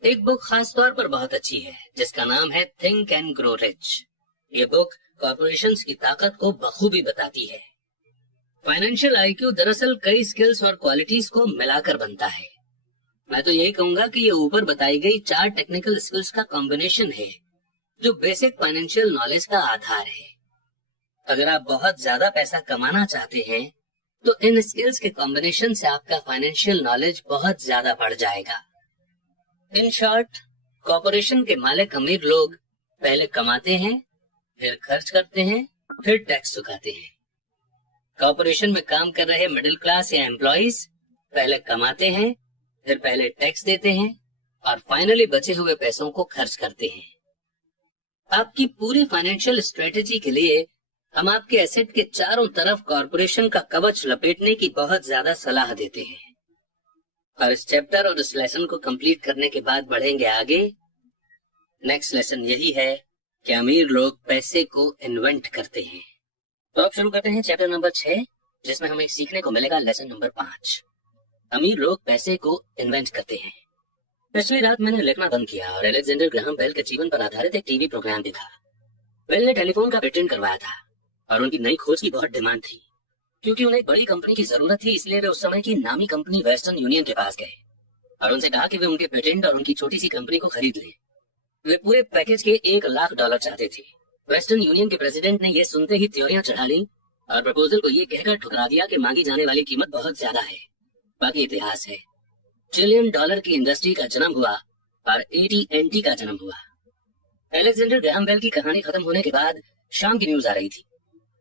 एक बुक खास तौर पर बहुत अच्छी है जिसका नाम है थिंक एंड ग्रो रिच। ये बुक कॉर्पोरेशंस की ताकत को बखूबी बताती है। फाइनेंशियल आईक्यू दरअसल कई स्किल्स और क्वालिटीज को मिलाकर बनता है। मैं तो यही कहूंगा कि ये ऊपर बताई गई 4 टेक्निकल स्किल्स का कॉम्बिनेशन है जो बेसिक फाइनेंशियल नॉलेज का आधार है। अगर आप बहुत ज्यादा पैसा कमाना चाहते हैं तो इन स्किल्स के कॉम्बिनेशन से आपका फाइनेंशियल नॉलेज बहुत ज्यादा बढ़ जाएगा। इन शॉर्ट, कॉर्पोरेशन के मालिक अमीर लोग पहले कमाते हैं, फिर खर्च करते हैं, फिर टैक्स चुकाते हैं। कॉर्पोरेशन में काम कर रहे मिडिल क्लास या एम्प्लॉइज पहले कमाते हैं, फिर पहले टैक्स देते हैं और फाइनली बचे हुए पैसों को खर्च करते हैं। आपकी पूरी फाइनेंशियल स्ट्रेटेजी के लिए हम आपके एसेट के चारों तरफ कॉर्पोरेशन का कवच लपेटने की बहुत ज्यादा सलाह देते हैं। और इस चैप्टर और इस लेसन को कंप्लीट करने के बाद बढ़ेंगे आगे। नेक्स्ट लेसन यही है कि अमीर लोग पैसे को इन्वेंट करते हैं। तो अब शुरू करते हैं चैप्टर नंबर 6, जिसमें हमें सीखने को मिलेगा लेसन नंबर 5। अमीर लोग पैसे को इन्वेंट करते हैं। पिछली रात मैंने लिखना बंद किया और अलेक्जेंडर ग्राहम बेल के जीवन पर आधारित एक टीवी प्रोग्राम देखा। बेल ने टेलीफोन का पेटेंट करवाया था और उनकी नई खोज की बहुत डिमांड थी। क्योंकि उन्हें एक बड़ी कंपनी की जरूरत थी, इसलिए वे उस समय की नामी कंपनी वेस्टर्न यूनियन के पास गए और उनसे कहा कि वे उनके पेटेंट और उनकी छोटी सी कंपनी को खरीद लें। वे पूरे पैकेज के $1,00,000 चाहते थे। वेस्टर्न यूनियन के प्रेसिडेंट ने यह सुनते ही त्योरियां चढ़ा ली और प्रपोजल को ये कहकर ठुकरा दिया कि मांगी जाने वाली कीमत बहुत ज्यादा है। बाकी इतिहास है। $1 ट्रिलियन की इंडस्ट्री का जन्म हुआ और AT&T का जन्म हुआ। अलेक्जेंडर ग्राहम बेल की कहानी खत्म होने के बाद शाम की न्यूज आ रही थी।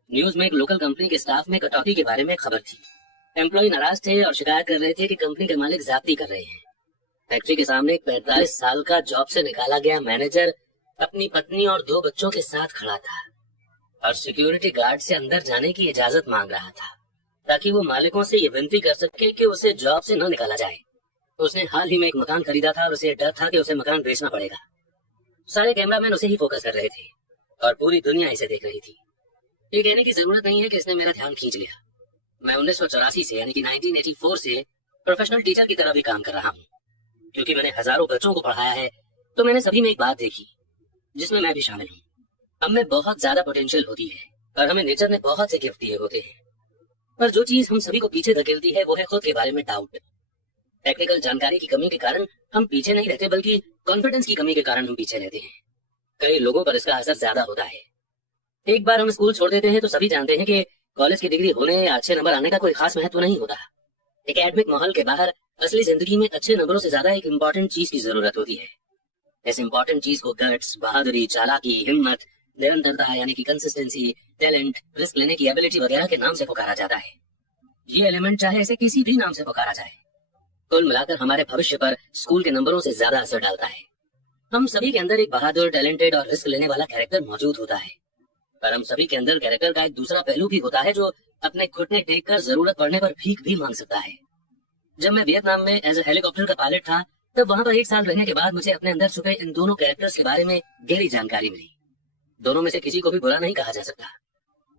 न्यूज में एक लोकल कंपनी के स्टाफ में कटौती के बारे में खबर थी। एम्प्लॉय नाराज थे और शिकायत कर रहे थे कि कंपनी के मालिक ज्यादती कर रहे हैं। फैक्ट्री के सामने एक 45 साल का जॉब से निकाला गया मैनेजर अपनी पत्नी और 2 बच्चों के साथ खड़ा था और सिक्योरिटी गार्ड से अंदर जाने की इजाजत मांग रहा था ताकि वो मालिकों से ये विनती कर सके कि उसे जॉब से न निकाला जाए। उसने हाल ही में एक मकान खरीदा था और उसे डर था कि उसे मकान बेचना पड़ेगा। सारे कैमरामैन उसे ही फोकस कर रहे थे और पूरी दुनिया इसे देख रही थी। ये कहने की जरूरत नहीं है कि इसने मेरा ध्यान खींच लिया। मैं 1984 से यानी कि 1984 से प्रोफेशनल टीचर की तरह भी काम कर रहा हूँ। क्योंकि मैंने हजारों बच्चों को पढ़ाया है तो मैंने सभी में एक बात देखी जिसमें मैं भी शामिल हूँ। हम में बहुत ज्यादा पोटेंशियल होती है और हमें नेचर ने बहुत से गिफ्ट दिए होते हैं, पर जो चीज हम सभी को पीछे धकेलती है वो है खुद के बारे में डाउट। टेक्निकल जानकारी की कमी के कारण हम पीछे नहीं रहते, बल्कि कॉन्फिडेंस की कमी के कारण हम पीछे रहते हैं। कई लोगों पर इसका असर ज्यादा होता है। एक बार हम स्कूल छोड़ देते हैं तो सभी जानते हैं कि कॉलेज की डिग्री होने या अच्छे नंबर आने का कोई खास महत्व नहीं होता। एकेडमिक माहौल के बाहर असली जिंदगी में अच्छे नंबरों से ज्यादा एक इम्पोर्टेंट चीज की जरूरत होती है। इस इम्पोर्टेंट चीज को गट्स, बहादुरी, चालाकी, हिम्मत, निरंतरता यानी कि कंसिस्टेंसी, टैलेंट, रिस्क लेने की एबिलिटी वगैरह के नाम से पुकारा जाता है। ये एलिमेंट चाहे इसे किसी भी नाम से पुकारा जाए, कुल मिलाकर हमारे भविष्य पर स्कूल के नंबरों से ज्यादा असर डालता है। हम सभी के अंदर एक बहादुर, टैलेंटेड और रिस्क लेने वाला कैरेक्टर मौजूद होता है, पर हम सभी के अंदर कैरेक्टर का एक दूसरा पहलू भी होता है जो अपने घुटने टेक कर जरूरत पड़ने पर भीख भी मांग सकता है। जब मैं वियतनाम में एज ए हेलीकॉप्टर का पायलट था तब वहां पर 1 साल रहने के बाद मुझे अपने अंदर छुपे इन दोनों कैरेक्टर्स के बारे में गहरी जानकारी मिली। दोनों में से किसी को भी बुरा नहीं कहा जा सकता,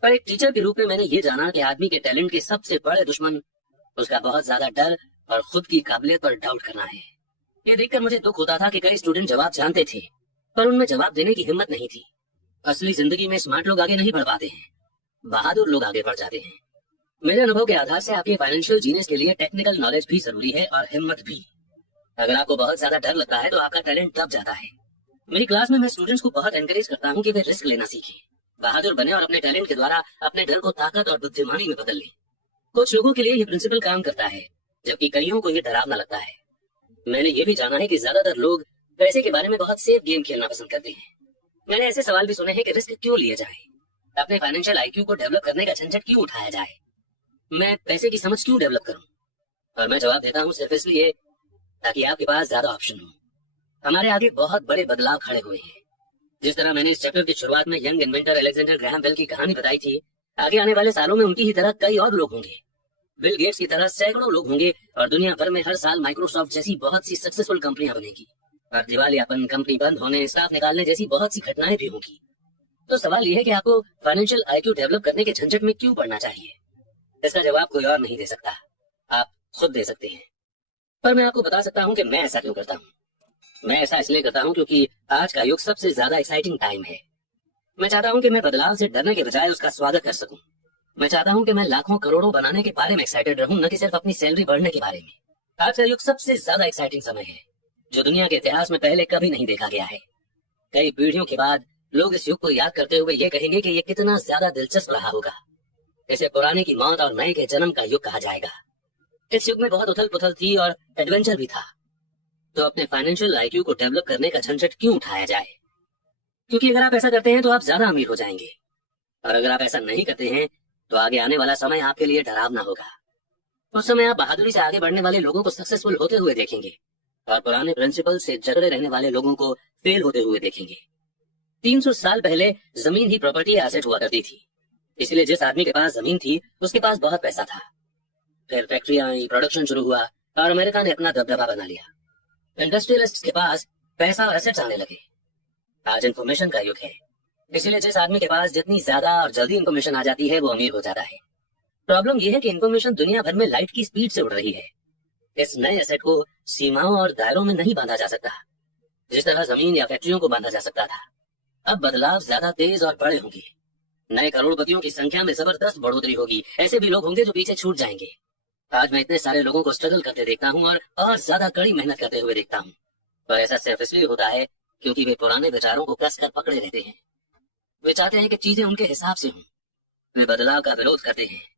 पर एक टीचर के रूप में मैंने ये जाना कि आदमी के टैलेंट के सबसे बड़े दुश्मन उसका बहुत ज्यादा डर और खुद की काबिलियत पर डाउट करना है। ये देखकर मुझे दुख होता था कि कई स्टूडेंट जवाब जानते थे पर उनमें जवाब देने की हिम्मत नहीं थी। असली जिंदगी में स्मार्ट लोग आगे नहीं बढ़ पाते हैं, बहादुर लोग आगे बढ़ जाते हैं। मेरे अनुभव के आधार से आपके फाइनेंशियल जीनियस के लिए टेक्निकल नॉलेज भी जरूरी है और हिम्मत भी। अगर आपको बहुत ज्यादा डर लगता है तो आपका टैलेंट दब जाता है। मेरी क्लास में मैं स्टूडेंट्स को बहुत एनकरेज करता हूँ कि वे रिस्क लेना सीखें, बहादुर बने और अपने टैलेंट के द्वारा अपने डर को ताकत और बुद्धिमानी में बदल लें। कुछ लोगों के लिए ये प्रिंसिपल काम करता है जबकि कईयों को ये डरावना लगता है। मैंने ये भी जाना है कि ज्यादातर लोग पैसे के बारे में बहुत सेफ गेम खेलना पसंद करते हैं। मैंने ऐसे सवाल भी सुने हैं कि रिस्क क्यों लिया जाए, अपने फाइनेंशियल IQ को डेवलप करने का झंझट क्यों उठाया जाए, मैं पैसे की समझ क्यों डेवलप करूं। और मैं जवाब देता हूं सिर्फ इसलिए ताकि आपके पास ज्यादा ऑप्शन हो। हमारे आगे बहुत बड़े बदलाव खड़े हुए हैं। जिस तरह मैंने इस चैप्टर की शुरुआत में young inventor Alexander Graham Bell की कहानी बताई थी, आगे आने वाले सालों में उनकी ही तरह कई और लोग होंगे। बिल गेट्स की तरह सैकड़ों लोग होंगे और दुनिया भर में हर साल माइक्रोसॉफ्ट जैसी बहुत सी सक्सेसफुल कंपनियां बनेगी और दिवालियापन, कंपनी बंद होने, स्टाफ निकालने जैसी बहुत सी घटनाएं भी होंगी। तो सवाल यह है कि आपको फाइनेंशियल IQ डेवलप करने के झंझट में क्यों पड़ना चाहिए। इसका जवाब कोई और नहीं दे सकता, आप खुद दे सकते हैं। पर मैं आपको बता सकता हूँ कि मैं ऐसा क्यों करता हूँ। मैं ऐसा इसलिए करता हूँ क्योंकि आज का युग सबसे ज्यादा एक्साइटिंग टाइम है। मैं चाहता हूँ कि मैं बदलाव से डरने के बजाय उसका स्वागत कर सकूं। मैं चाहता हूँ कि मैं लाखों करोड़ों बनाने के बारे में एक्साइटेड रहूं, न कि सिर्फ अपनी सैलरी बढ़ने के बारे में। आज का युग सबसे ज्यादा एक्साइटिंग समय है जो दुनिया के इतिहास में पहले कभी नहीं देखा गया है। कई पीढ़ियों के बाद लोग इस युग को याद करते हुए ये कहेंगे कि ये कितना ज्यादा दिलचस्प रहा होगा। इसे पुराने की मौत और नए के जन्म का युग कहा जाएगा। इस युग में बहुत उथल पुथल थी और एडवेंचर भी था। तो अपने फाइनेंशियल IQ को डेवलप करने का झंझट क्यों उठाया जाए, क्योंकि अगर आप ऐसा करते हैं तो आप ज्यादा अमीर हो जाएंगे, और अगर आप ऐसा नहीं करते हैं तो आगे आने वाला समय आपके लिए डरावना होगा। उस समय आप बहादुरी से आगे बढ़ने वाले लोगों को सक्सेसफुल होते हुए देखेंगे और पुराने प्रिंसिपल से जकड़े रहने वाले लोगों को फेल होते हुए देखेंगे। 300 साल पहले जमीन ही प्रॉपर्टी एसेट हुआ करती थी, इसलिए जिस आदमी के पास जमीन थी उसके पास बहुत पैसा था। फिर फैक्ट्रियां आई, प्रोडक्शन शुरू हुआ और अमेरिका ने अपना दबदबा बना लिया। इंडस्ट्रियलिस्ट्स के पास पैसा और एसेट्स आने लगे। आज इंफॉर्मेशन का युग है, इसलिए जिस आदमी के पास जितनी ज्यादा और जल्दी इंफॉर्मेशन आ जाती है वो अमीर हो जाता है। प्रॉब्लम यह है कि इंफॉर्मेशन दुनिया भर में लाइट की स्पीड से उड़ रही है। इस नए एसेट को सीमाओं और दायरों में नहीं बांधा जा सकता, जिस तरह जमीन या फैक्ट्रियों को बांधा जा सकता था। अब बदलाव ज्यादा तेज और बड़े होंगे। नए करोड़पतियों की संख्या में जबरदस्त बढ़ोतरी होगी। ऐसे भी लोग होंगे जो पीछे छूट जाएंगे। आज मैं इतने सारे लोगों को स्ट्रगल करते देखता हूँ और ज्यादा कड़ी मेहनत करते हुए देखता हूँ। पर ऐसा सिर्फ इसलिए होता है क्योंकि वे पुराने विचारों को कसकर पकड़े रहते हैं। वे चाहते हैं कि चीजें उनके हिसाब से हों। वे बदलाव का विरोध करते हैं।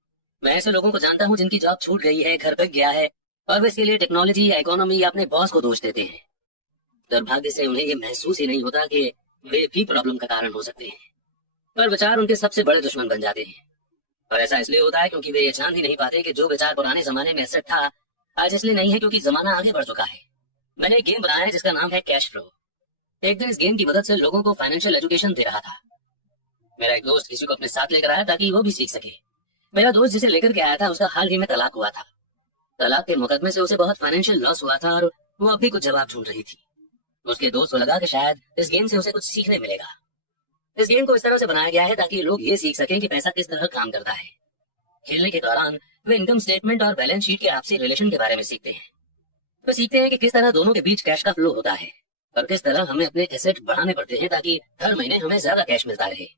मैं ऐसे लोगों को जानता हूँ जिनकी जॉब छूट गई है, घर बिक गया है, और वे इसके लिए टेक्नोलॉजी या इकोनॉमी या अपने बॉस को दोष देते हैं। दुर्भाग्य से उन्हें ये महसूस ही नहीं होता कि वे भी प्रॉब्लम का कारण हो सकते हैं। पर विचार उनके सबसे बड़े दुश्मन बन जाते हैं। और ऐसा इसलिए होता है क्योंकि वे ये जान ही नहीं पाते कि जो विचार पुराने जमाने में एसेट था, आज इसलिए नहीं है क्योंकि जमाना आगे बढ़ चुका है। मैंने एक गेम बनाया है जिसका नाम है कैश फ्लो। एक दिन इस गेम की मदद से लोगों को फाइनेंशियल एजुकेशन दे रहा था। मेरा एक दोस्त किसी को अपने साथ लेकर आया ताकि वो भी सीख सके। मेरा दोस्त जिसे लेकर के आया था उसका हाल ही में तलाक हुआ था। तलाक के मुकदमे से उसे बहुत फाइनेंशियल लॉस हुआ था और वो अब भी कुछ जवाब ढूंढ रही थी। उसके दोस्त को लगा कि शायद इस गेम से उसे कुछ सीखने मिलेगा। इस गेम को इस तरह से बनाया गया है ताकि लोग ये सीख सकें कि पैसा किस तरह काम करता है। खेलने के दौरान वे इनकम स्टेटमेंट और बैलेंस शीट के आपसी रिलेशन के बारे में सीखते हैं। वे सीखते हैं कि किस तरह दोनों के बीच कैश का फ्लो होता है और किस तरह हमें अपने एसेट बढ़ाने पड़ते हैं ताकि हर महीने हमें ज्यादा कैश मिलता रहे।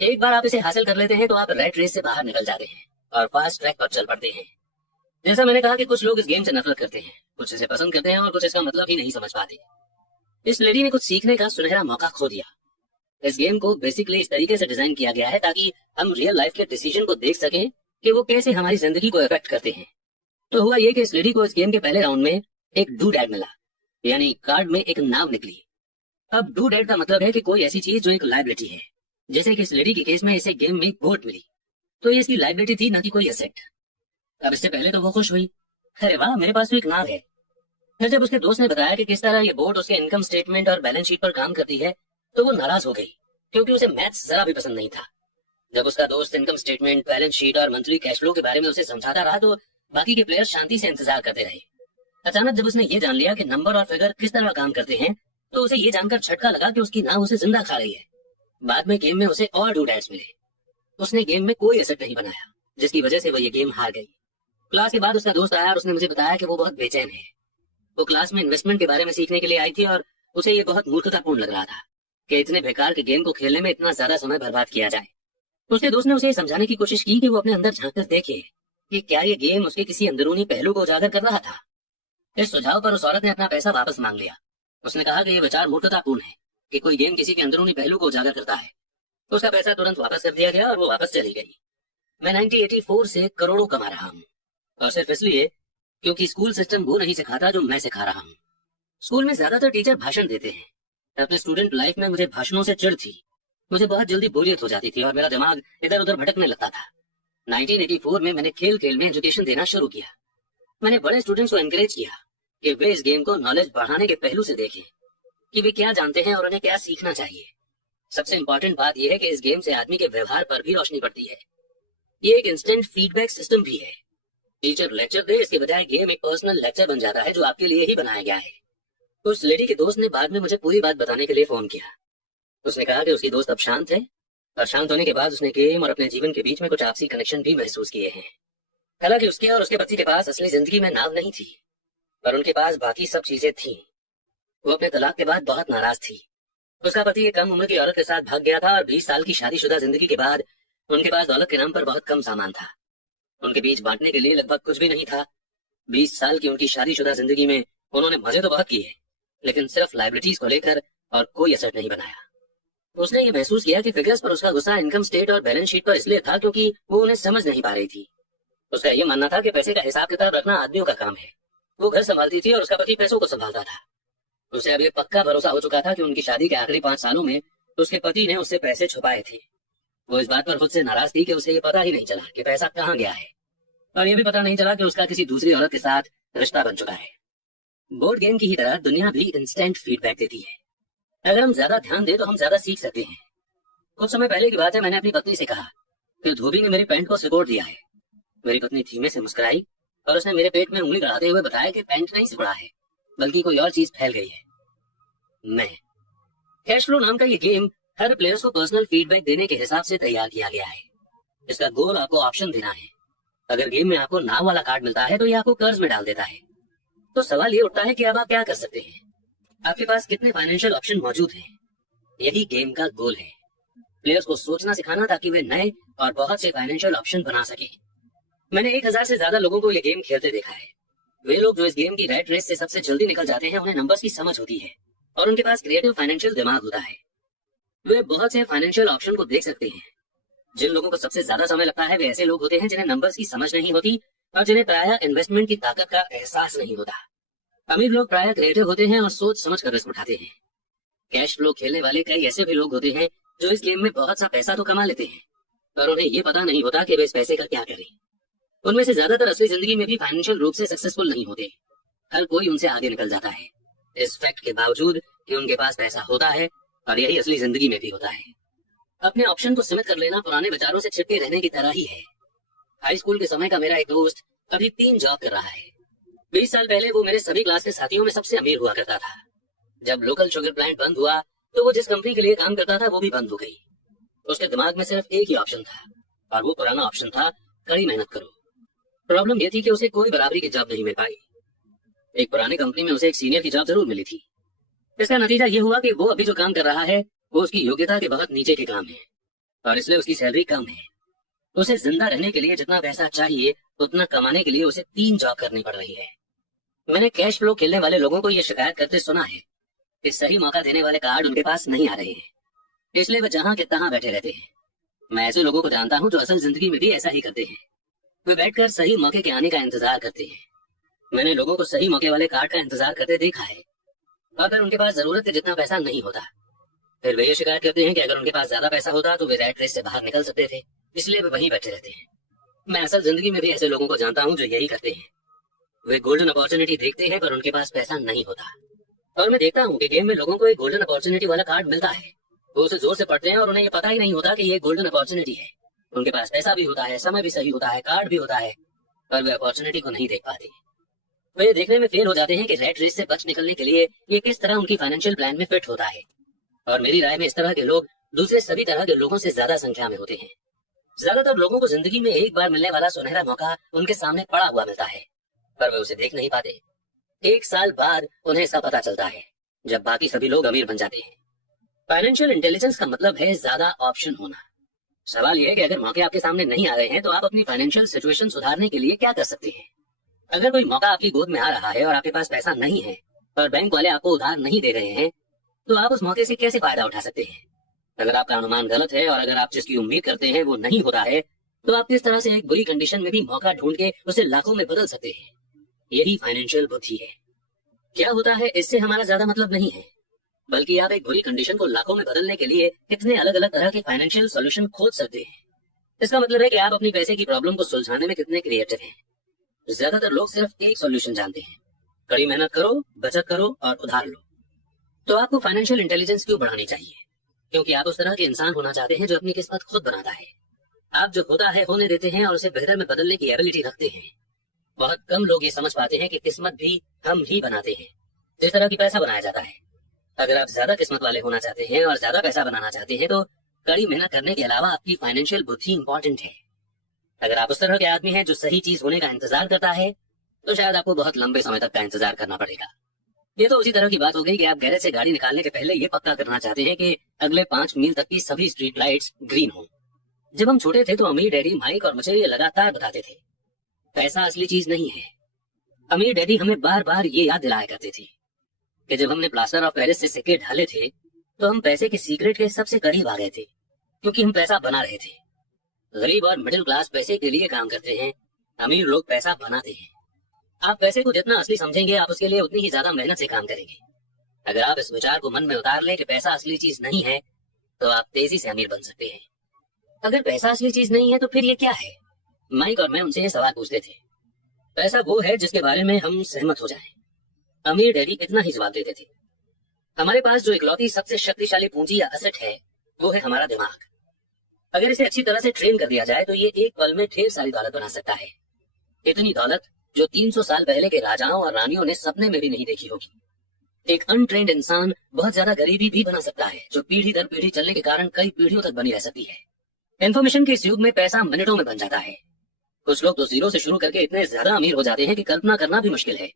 एक बार आप इसे हासिल कर लेते हैं तो आप रैट रेस से बाहर निकल जाते हैं और फास्ट ट्रैक पर चल पड़ते हैं। जैसा मैंने कहा कि कुछ लोग इस गेम से नफरत करते हैं, कुछ इसे पसंद करते हैं और कुछ इसका मतलब ही नहीं समझ पाते। इस लेडी ने कुछ सीखने का सुनहरा मौका खो दिया। इस गेम को बेसिकली इस तरीके से डिजाइन किया गया है ताकि हम रियल लाइफ के डिसीजन को देख सकें कि वो कैसे हमारी जिंदगी को इफेक्ट करते हैं। तो हुआ ये कि इस लेडी को इस गेम के पहले राउंड में एक डू डैड मिला, यानी कार्ड में एक नाव निकली। अब डू डैड का मतलब है कि कोई ऐसी चीज जो एक लायबिलिटी है। जैसे कि इस लेडी के केस में इसे गेम में बोट मिली, तो ये इसकी लायबिलिटी थी, न कि कोई एसेट। अब इससे पहले तो वो खुश हुई, अरे वाह मेरे पास तो एक नाव है। फिर जब उसके दोस्त ने बताया कि किस तरह ये बोट उसके इनकम स्टेटमेंट और बैलेंस शीट पर काम करती है, तो वो नाराज हो गई क्योंकि उसे मैथ्स जरा भी पसंद नहीं था। जब उसका दोस्त इनकम स्टेटमेंट, बैलेंस शीट और मंथली कैश फ्लो के बारे में उसे समझाता रहा तो बाकी के प्लेयर्स शांति से इंतजार करते रहे। अचानक जब उसने ये जान लिया कि नंबर और फिगर किस तरह काम करते हैं, तो उसे ये जानकर झटका लगा कि उसकी नाव उसे जिंदा खा रही है। बाद में गेम में उसे और डू डैड्स मिले। उसने गेम में कोई एसेट नहीं बनाया, जिसकी वजह से वो ये गेम हार गई। क्लास के बाद उसका दोस्त आया और उसने मुझे बताया कि वो बहुत बेचैन है। वो क्लास में इन्वेस्टमेंट के बारे में सीखने के लिए आई थी और उसे ये बहुत मूर्खतापूर्ण लग रहा था कि इतने बेकार के गेम को खेलने में इतना ज्यादा समय बर्बाद किया जाए। उसके दोस्त ने उसे समझाने की कोशिश की कि वो अपने अंदर झांक कर देखे कि क्या ये गेम उसके किसी अंदरूनी पहलू को उजागर कर रहा था। इस सुझाव पर उस औरत ने अपना पैसा वापस मांग लिया। उसने कहा कि यह विचार मूर्खतापूर्ण है कि कोई गेम किसी के अंदरूनी पहलू को उजागर करता है। तो उसका पैसा तुरंत वापस कर दिया गया और वो वापस चली गई। मैं 1984 से करोड़ों कमा रहा हूँ, और सिर्फ इसलिए क्योंकि स्कूल सिस्टम वो नहीं सिखाता जो मैं सिखा रहा हूँ। स्कूल में ज्यादातर टीचर भाषण देते हैं। अपने स्टूडेंट लाइफ में मुझे भाषणों से चिढ़ थी। मुझे बहुत जल्दी बोरियत हो जाती थी और मेरा दिमाग इधर उधर भटकने लगता था। 1984 में मैंने खेल खेल में एजुकेशन देना शुरू किया। मैंने बड़े स्टूडेंट्स को एनकरेज किया कि वे इस गेम को नॉलेज बढ़ाने के पहलू से देखें कि वे क्या जानते हैं और उन्हें क्या सीखना चाहिए। सबसे इंपॉर्टेंट बात यह है कि इस गेम से आदमी के व्यवहार पर भी रोशनी पड़ती है। ये एक इंस्टेंट फीडबैक सिस्टम भी है। टीचर लेक्चर दे, इसके बजाय गेम एक पर्सनल लेक्चर बन जाता है जो आपके लिए ही बनाया गया है। उस लेडी के दोस्त ने बाद में मुझे पूरी बात बताने के लिए फोन किया। उसने कहा कि उसकी दोस्त अब शांत है और शांत होने के बाद उसने गेम और अपने जीवन के बीच में कुछ आपसी कनेक्शन भी महसूस किए हैं। हालांकि उसके और उसके पति के पास असली जिंदगी में नाव नहीं थी, पर उनके पास बाकी सब चीजें थीं। वो अपने तलाक के बाद बहुत नाराज थी। उसका पति एक कम उम्र की औरत के साथ भाग गया था और 20 साल की शादीशुदा जिंदगी के बाद उनके पास दौलत के नाम पर बहुत कम सामान था। उनके बीच बांटने के लिए लगभग कुछ भी नहीं था। 20 साल की उनकी शादीशुदा जिंदगी में उन्होंने मजे तो बहुत किए, लेकिन सिर्फ लायबिलिटीज को लेकर और कोई एसेट नहीं बनाया। उसने ये महसूस किया कि फिगर्स पर उसका गुस्सा इनकम स्टेट और बैलेंस शीट पर इसलिए था क्योंकि वो उन्हें समझ नहीं पा रही थी। उसका ये मानना था कि पैसे का हिसाब किताब रखना आदमियों का काम है। वो घर संभालती थी और उसका पति पैसों को संभालता था। उसे अब ये पक्का भरोसा हो चुका था कि उनकी शादी के आखिरी 5 सालों में उसके पति ने उससे पैसे छुपाए थे। वो इस बात पर खुद से नाराज थी कि उसे ये पता ही नहीं चला कि पैसा कहाँ गया है, और ये भी पता नहीं चला कि उसका किसी दूसरी औरत के साथ रिश्ता बन चुका है। बोर्ड गेम की ही तरह दुनिया भी इंस्टेंट फीडबैक देती है। अगर हम ज्यादा ध्यान दें तो हम ज्यादा सीख सकते हैं। कुछ समय पहले की बात है, मैंने अपनी पत्नी से कहा कि धोबी ने मेरी पैंट को सिकोड़ दिया है। मेरी पत्नी धीमे से मुस्कुराई और उसने मेरे पेट में उंगली गड़ाते हुए बताया कि पैंट नहीं सिकुड़ा है, बल्कि कोई और चीज फैल गई है। मैं कैश फ्लो नाम का ये गेम हर प्लेयर्स को पर्सनल फीडबैक देने के हिसाब से तैयार किया गया है। इसका गोल आपको ऑप्शन देना है। अगर गेम में आपको नाव वाला कार्ड मिलता है तो ये आपको कर्ज में डाल देता है। तो सवाल ये उठता है कि अब आप क्या कर सकते हैं। आपके पास कितने फाइनेंशियल ऑप्शन मौजूद हैं? यही गेम का गोल है, प्लेयर्स को सोचना सिखाना ताकि वे नए और बहुत से फाइनेंशियल ऑप्शन बना सके। मैंने 1000 से ज्यादा लोगों को ये गेम खेलते देखा है। वे लोग जो इस गेम की रैट रेस से सबसे जल्दी निकल जाते हैं, उन्हें नंबर्स की समझ होती है और उनके पास क्रिएटिव फाइनेंशियल दिमाग होता है। वे बहुत से फाइनेंशियल ऑप्शन को देख सकते हैं। जिन लोगों को सबसे ज्यादा समय लगता है वे ऐसे लोग होते हैं जिन्हें नंबर्स की समझ नहीं होती और जिन्हें प्रायः इन्वेस्टमेंट की ताकत का एहसास नहीं होता। अमीर लोग प्रायः क्रिएटिव होते हैं और सोच समझ कर रिस्क उठाते हैं। कैश फ्लो खेलने वाले कई ऐसे भी लोग होते हैं जो इस गेम में बहुत सा पैसा तो कमा लेते हैं, पर उन्हें ये पता नहीं होता कि वे इस पैसे का क्या करें। उनमें से ज्यादातर असली जिंदगी में भी फाइनेंशियल रूप से सक्सेसफुल नहीं होते। हर कोई उनसे आगे निकल जाता है, इस फैक्ट के बावजूद कि उनके पास पैसा होता है, और यही असली जिंदगी में भी होता है। अपने ऑप्शन को सीमित कर लेना पुराने विचारों से चिपके रहने की तरह ही है। हाई स्कूल के समय का मेरा एक दोस्त अभी 3 जॉब कर रहा है। 20 साल पहले वो मेरे सभी क्लास के साथियों में सबसे अमीर हुआ करता था। जब लोकल शुगर प्लांट बंद हुआ तो वो जिस कंपनी के लिए काम करता था वो भी बंद हो गई। उसके दिमाग में सिर्फ एक ही ऑप्शन था, और वो पुराना ऑप्शन था, कड़ी मेहनत करो। प्रॉब्लम ये थी कि उसे कोई बराबरी की जॉब नहीं मिल पाई। एक पुरानी कंपनी में उसे एक सीनियर की जॉब जरूर मिली थी। इसका नतीजा ये हुआ कि वो अभी जो काम कर रहा है वो उसकी योग्यता के बहुत नीचे के काम है, और इसलिए उसकी सैलरी कम है। उसे जिंदा रहने के लिए जितना पैसा चाहिए उतना कमाने के लिए उसे 3 जॉब करनी पड़ रही है। मैंने कैश फ्लो खेलने वाले लोगों को यह शिकायत करते सुना है कि सही मौका देने वाले कार्ड उनके पास नहीं आ रहे हैं, इसलिए वे जहां के तहां बैठे रहते हैं। मैं ऐसे लोगों को जानता हूं जो असल जिंदगी में भी ऐसा ही करते हैं। वे बैठकर सही मौके के आने का इंतजार करते हैं। मैंने लोगों को सही मौके वाले कार्ड का इंतजार करते देखा है, और फिर उनके पास जरूरत के जितना पैसा नहीं होता। फिर वे ये शिकायत करते हैं कि अगर उनके पास ज्यादा पैसा होता तो वे रैट रेस से बाहर निकल सकते थे, इसलिए वे वहीं बैठे रहते हैं। मैं असल जिंदगी में भी ऐसे लोगों को जानता हूं जो यही करते हैं। वे गोल्डन अपॉर्चुनिटी देखते हैं पर उनके पास पैसा नहीं होता। और मैं देखता हूं कि गेम में लोगों को एक गोल्डन अपॉर्चुनिटी वाला कार्ड मिलता है, वो उसे जोर से पढ़ते हैं और उन्हें ये पता ही नहीं होता कि ये गोल्डन अपॉर्चुनिटी है। उनके पास पैसा भी होता है, समय भी सही होता है, कार्ड भी होता है, पर वे अपॉर्चुनिटी को नहीं देख पाते। वे ये देखने में फेल हो जाते हैं कि रैट रेस से बच निकलने के लिए ये किस तरह उनकी फाइनेंशियल प्लान में फिट होता है। और मेरी राय में इस तरह के लोग दूसरे सभी तरह के लोगों से ज्यादा संख्या में होते हैं। ज्यादातर लोगों को जिंदगी में एक बार मिलने वाला सुनहरा मौका उनके सामने पड़ा हुआ मिलता है, पर वे उसे देख नहीं पाते। 1 साल बाद उन्हें इसका पता चलता है, जब बाकी सभी लोग अमीर बन जाते हैं। फाइनेंशियल इंटेलिजेंस का मतलब है ज्यादा ऑप्शन होना। सवाल यह है कि अगर मौके आपके सामने नहीं आ रहे हैं तो आप अपनी फाइनेंशियल सिचुएशन सुधारने के लिए क्या कर सकते हैं। अगर कोई मौका आपकी गोद में आ रहा है और आपके पास पैसा नहीं है, पर बैंक वाले आपको उधार नहीं दे रहे हैं, तो आप उस मौके से कैसे फायदा उठा सकते हैं। अगर आपका अनुमान गलत है और अगर आप जिसकी उम्मीद करते हैं वो नहीं होता है, तो आप किस तरह से एक बुरी कंडीशन में भी मौका ढूंढ के उसे लाखों में बदल सकते हैं। यही फाइनेंशियल बुद्धि है। क्या होता है इससे हमारा ज्यादा मतलब नहीं है, बल्कि आप एक बुरी कंडीशन को लाखों में बदलने के लिए कितने अलग अलग तरह के फाइनेंशियल सॉल्यूशन खोज सकते हैं। इसका मतलब है कि आप अपनी पैसे की प्रॉब्लम को सुलझाने में कितने क्रिएटिव हैं। ज्यादातर लोग सिर्फ एक सॉल्यूशन जानते हैं, कड़ी मेहनत करो, बचत करो और उधार लो। तो आपको फाइनेंशियल इंटेलिजेंस क्यों बढ़ानी चाहिए? क्योंकि आप उस तरह के इंसान होना चाहते हैं जो अपनी किस्मत खुद बनाता है। आप जो होता है होने देते हैं और उसे बेहतर में बदलने की एबिलिटी रखते हैं। बहुत कम लोग ये समझ पाते हैं कि किस्मत भी हम ही बनाते हैं, जिस तरह की पैसा बनाया जाता है। अगर आप ज्यादा किस्मत वाले होना चाहते हैं और ज्यादा पैसा बनाना चाहते हैं तो कड़ी मेहनत करने के अलावा आपकी फाइनेंशियल बुद्धि इंपॉर्टेंट है। अगर आप उस तरह के आदमी हैं जो सही चीज होने का इंतजार करता है, तो शायद आपको बहुत लंबे समय तक का इंतजार करना पड़ेगा। ये तो उसी तरह की बात हो गई कि आप गैरेज से गाड़ी निकालने के पहले ये पक्का करना चाहते हैं कि अगले 5 मील तक की सभी स्ट्रीट लाइट्स ग्रीन हो। जब हम छोटे थे तो अमीर डैडी माइक और मुझे ये लगातार बताते थे, पैसा असली चीज नहीं है। अमीर डैडी हमें बार बार ये याद दिलाया करते थे कि जब हमने प्लास्टर ऑफ पेरिस से सिक्के ढाले थे तो हम पैसे के सीक्रेट के सबसे करीब आ गए थे, क्योंकि हम पैसा बना रहे थे। गरीब और मिडिल क्लास पैसे के लिए काम करते हैं, अमीर लोग पैसा बनाते हैं। आप पैसे को जितना असली समझेंगे आप उसके लिए उतनी ही ज्यादा मेहनत से काम करेंगे। अगर आप इस विचार को मन में उतार लें कि पैसा असली चीज नहीं है, तो आप तेजी से अमीर बन सकते हैं। अगर पैसा असली चीज नहीं है तो फिर ये क्या है? माइक और मैं उनसे ये सवाल पूछते थे। पैसा वो है जिसके बारे में हम सहमत हो जाएं। अमीर डैडी इतना ही जवाब देते थे, हमारे पास जो इकलौती सबसे शक्तिशाली पूंजी या असेट है वो है हमारा दिमाग। अगर इसे अच्छी तरह से ट्रेन कर दिया जाए तो ये एक पल में ढेर सारी दौलत बना सकता है। इतनी दौलत जो 300 साल पहले के राजाओं और रानियों ने सपने में भी नहीं देखी होगी। एक अनट्रेन्ड इंसान बहुत ज्यादा गरीबी भी बना सकता है, जो पीढ़ी दर पीढ़ी चलने के कारण कई पीढ़ियों तक बनी रह सकती है। इन्फॉर्मेशन के इस युग में पैसा मिनटों में बन जाता है। कुछ लोग तो जीरो से शुरू करके इतने ज्यादा अमीर हो जाते हैं कि कल्पना करना भी मुश्किल है,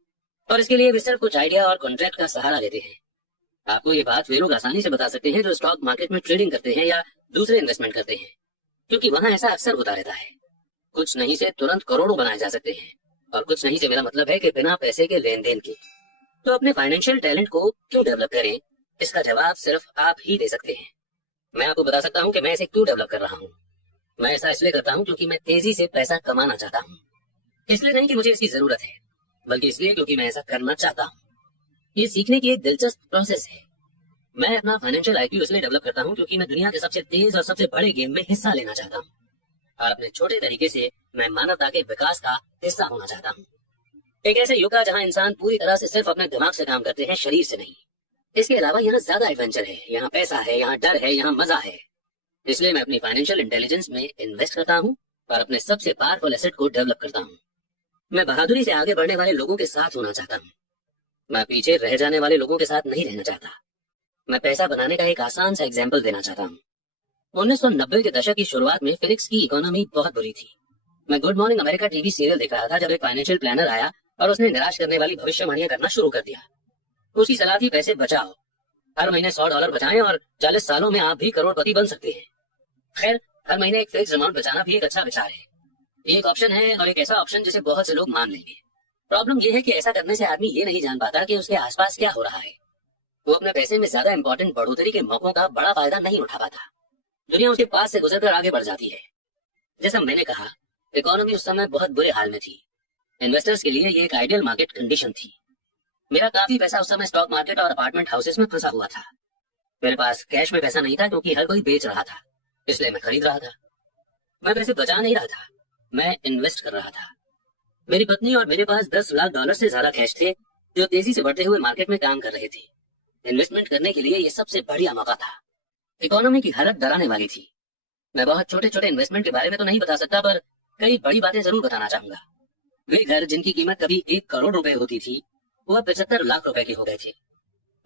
और इसके लिए वे सिर्फ कुछ आइडिया और कॉन्ट्रैक्ट का सहारा लेते हैं। आपको ये बात वे लोग आसानी से बता सकते हैं जो स्टॉक मार्केट में ट्रेडिंग करते हैं या दूसरे इन्वेस्टमेंट करते हैं, क्योंकि वहां ऐसा अक्सर होता रहता है। कुछ नहीं से तुरंत करोड़ों बनाए जा सकते हैं, और कुछ नहीं से मेरा मतलब है कि बिना पैसे के लेन देन के। तो अपने फाइनेंशियल टैलेंट को क्यों डेवलप करें, इसका जवाब सिर्फ आप ही दे सकते हैं। मैं आपको बता सकता हूँ कि मैं इसे क्यों डेवलप कर रहा हूँ। मैं ऐसा इसलिए करता हूँ क्योंकि मैं तेजी से पैसा कमाना चाहता हूँ। इसलिए नहीं कि मुझे इसकी जरूरत है, बल्कि इसलिए क्योंकि मैं ऐसा करना चाहता हूँ। ये सीखने की एक दिलचस्प प्रोसेस है। मैं अपना फाइनेंशियल आईक्यू इसलिए डेवलप करता हूँ क्योंकि मैं दुनिया के सबसे तेज और सबसे बड़े गेम में हिस्सा लेना चाहता हूँ, और अपने छोटे तरीके से मैं मानवता के विकास का हिस्सा होना चाहता हूँ। एक ऐसे युग का जहाँ इंसान पूरी तरह से सिर्फ अपने दिमाग से काम करते हैं, शरीर से नहीं। इसके अलावा यहाँ ज्यादा एडवेंचर है, यहाँ पैसा है, यहाँ डर है, यहाँ मजा है। इसलिए मैं अपनी फाइनेंशियल इंटेलिजेंस में इन्वेस्ट करता हूँ और अपने सबसे पावरफुल एसेट को डेवलप करता हूँ। मैं बहादुरी से आगे बढ़ने वाले लोगों के साथ होना चाहता हूँ। मैं पीछे रह जाने वाले लोगों के साथ नहीं रहना चाहता। मैं पैसा बनाने का एक आसान सा एग्जाम्पल देना चाहता हूँ। 1990 के दशक की शुरुआत में फिनिक्स की इकोनॉमी बहुत बुरी थी। मैं good morning America TV serial देख रहा था जब एक फाइनेंशियल प्लानर आया और उसने निराश करने वाली भविष्यवाणियां करना शुरू कर दिया। उसकी सलाह थी पैसे बचाओ, हर महीने $100 बचाएं और 40 सालों में आप भी करोड़पति बन सकते हैं। खैर, हर महीने एक फिक्स अमाउंट बचाना भी एक अच्छा विचार है। ये एक ऑप्शन है, और एक ऐसा ऑप्शन जिसे बहुत से लोग मान लेंगे। प्रॉब्लम यह है कि ऐसा करने से आदमी ये नहीं जान पाता कि उसके आसपास क्या हो रहा है। वो अपने पैसे में ज्यादा इंपॉर्टेंट बढ़ोतरी के मौकों का बड़ा फायदा नहीं उठा पाता। दुनिया उसके पास से गुजरकर आगे बढ़ जाती है। जैसा मैंने कहा, इकोनॉमी उस समय बहुत बुरे हाल में थी। इन्वेस्टर्स के लिए ये एक आइडियल मार्केट कंडीशन थी। मेरा काफी पैसा उस समय स्टॉक मार्केट और अपार्टमेंट हाउसेस में फंसा हुआ था। मेरे पास कैश में पैसा नहीं था क्योंकि हर कोई बेच रहा था, इसलिए मैं खरीद रहा था। मैं पैसे बचा नहीं रहा था, मैं इन्वेस्ट कर रहा था। मेरी पत्नी और मेरे पास $10 लाख से ज्यादा कैश थे, जो तेजी से बढ़ते हुए मार्केट में काम कर रहे थे। इन्वेस्टमेंट करने के लिए ये सबसे बढ़िया मौका था। इकोनॉमी की हालत डराने वाली थी। मैं बहुत छोटे छोटे इन्वेस्टमेंट के बारे में तो नहीं बता सकता, पर कई बड़ी बातें जरूर बताना चाहूंगा। वे घर जिनकी कीमत कभी 1 करोड़ रुपए होती थी, वो 75 लाख रुपए के हो गए थे।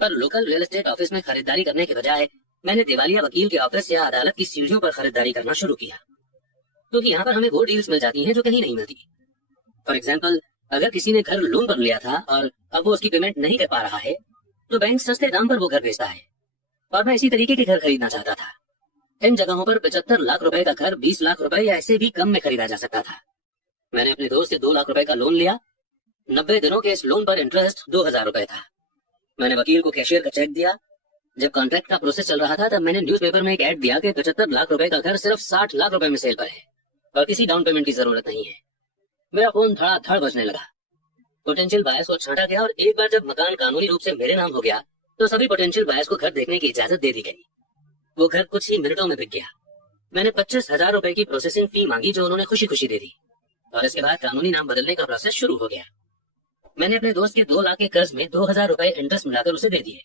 पर लोकल रियल एस्टेट ऑफिस में खरीदारी करने के बजाय मैंने दिवालिया वकील के ऑफिस या अदालत की सीढ़ियों पर खरीदारी करना शुरू किया, क्योंकि यहाँ पर हमें वो डील्स मिल जाती हैं जो कहीं नहीं मिलती। फॉर एग्जाम्पल, अगर किसी ने घर लोन पर लिया था और अब वो उसकी पेमेंट नहीं कर पा रहा है, तो बैंक सस्ते दाम पर वो घर बेचता है। और मैं इसी तरीके के घर खरीदना चाहता था। इन जगहों पर 75 लाख रुपए का घर 20 लाख रुपए या ऐसे भी कम में खरीदा जा सकता था। मैंने अपने दोस्त से 2 लाख रुपए का लोन लिया। 90 दिनों के इस लोन पर इंटरेस्ट 2000 रुपए था। मैंने वकील को कैशियर का चेक दिया। जब कॉन्ट्रैक्ट का प्रोसेस चल रहा था, तब मैंने न्यूज़पेपर में एक ऐड दिया कि 75 लाख रुपए का घर सिर्फ 60 लाख रुपए में सेल पर है और किसी डाउन पेमेंट की जरूरत नहीं है। मेरा फोन धड़ाधड़ बजने लगा। पोटेंशियल बायर्स को छांटा गया, और एक बार जब मकान कानूनी रूप से मेरे नाम हो गया, तो सभी पोटेंशियल बायर्स को घर देखने की इजाजत दे दी गई। वो घर कुछ ही मिनटों में बिक गया। मैंने 25,000 रुपए की प्रोसेसिंग फी मांगी, जो उन्होंने खुशी खुशी दे दी, और इसके बाद कानूनी नाम बदलने का प्रोसेस शुरू हो गया। मैंने अपने दोस्त के 2 लाख के कर्ज में 2000 रुपए इंटरेस्ट मिलाकर उसे दे दिए।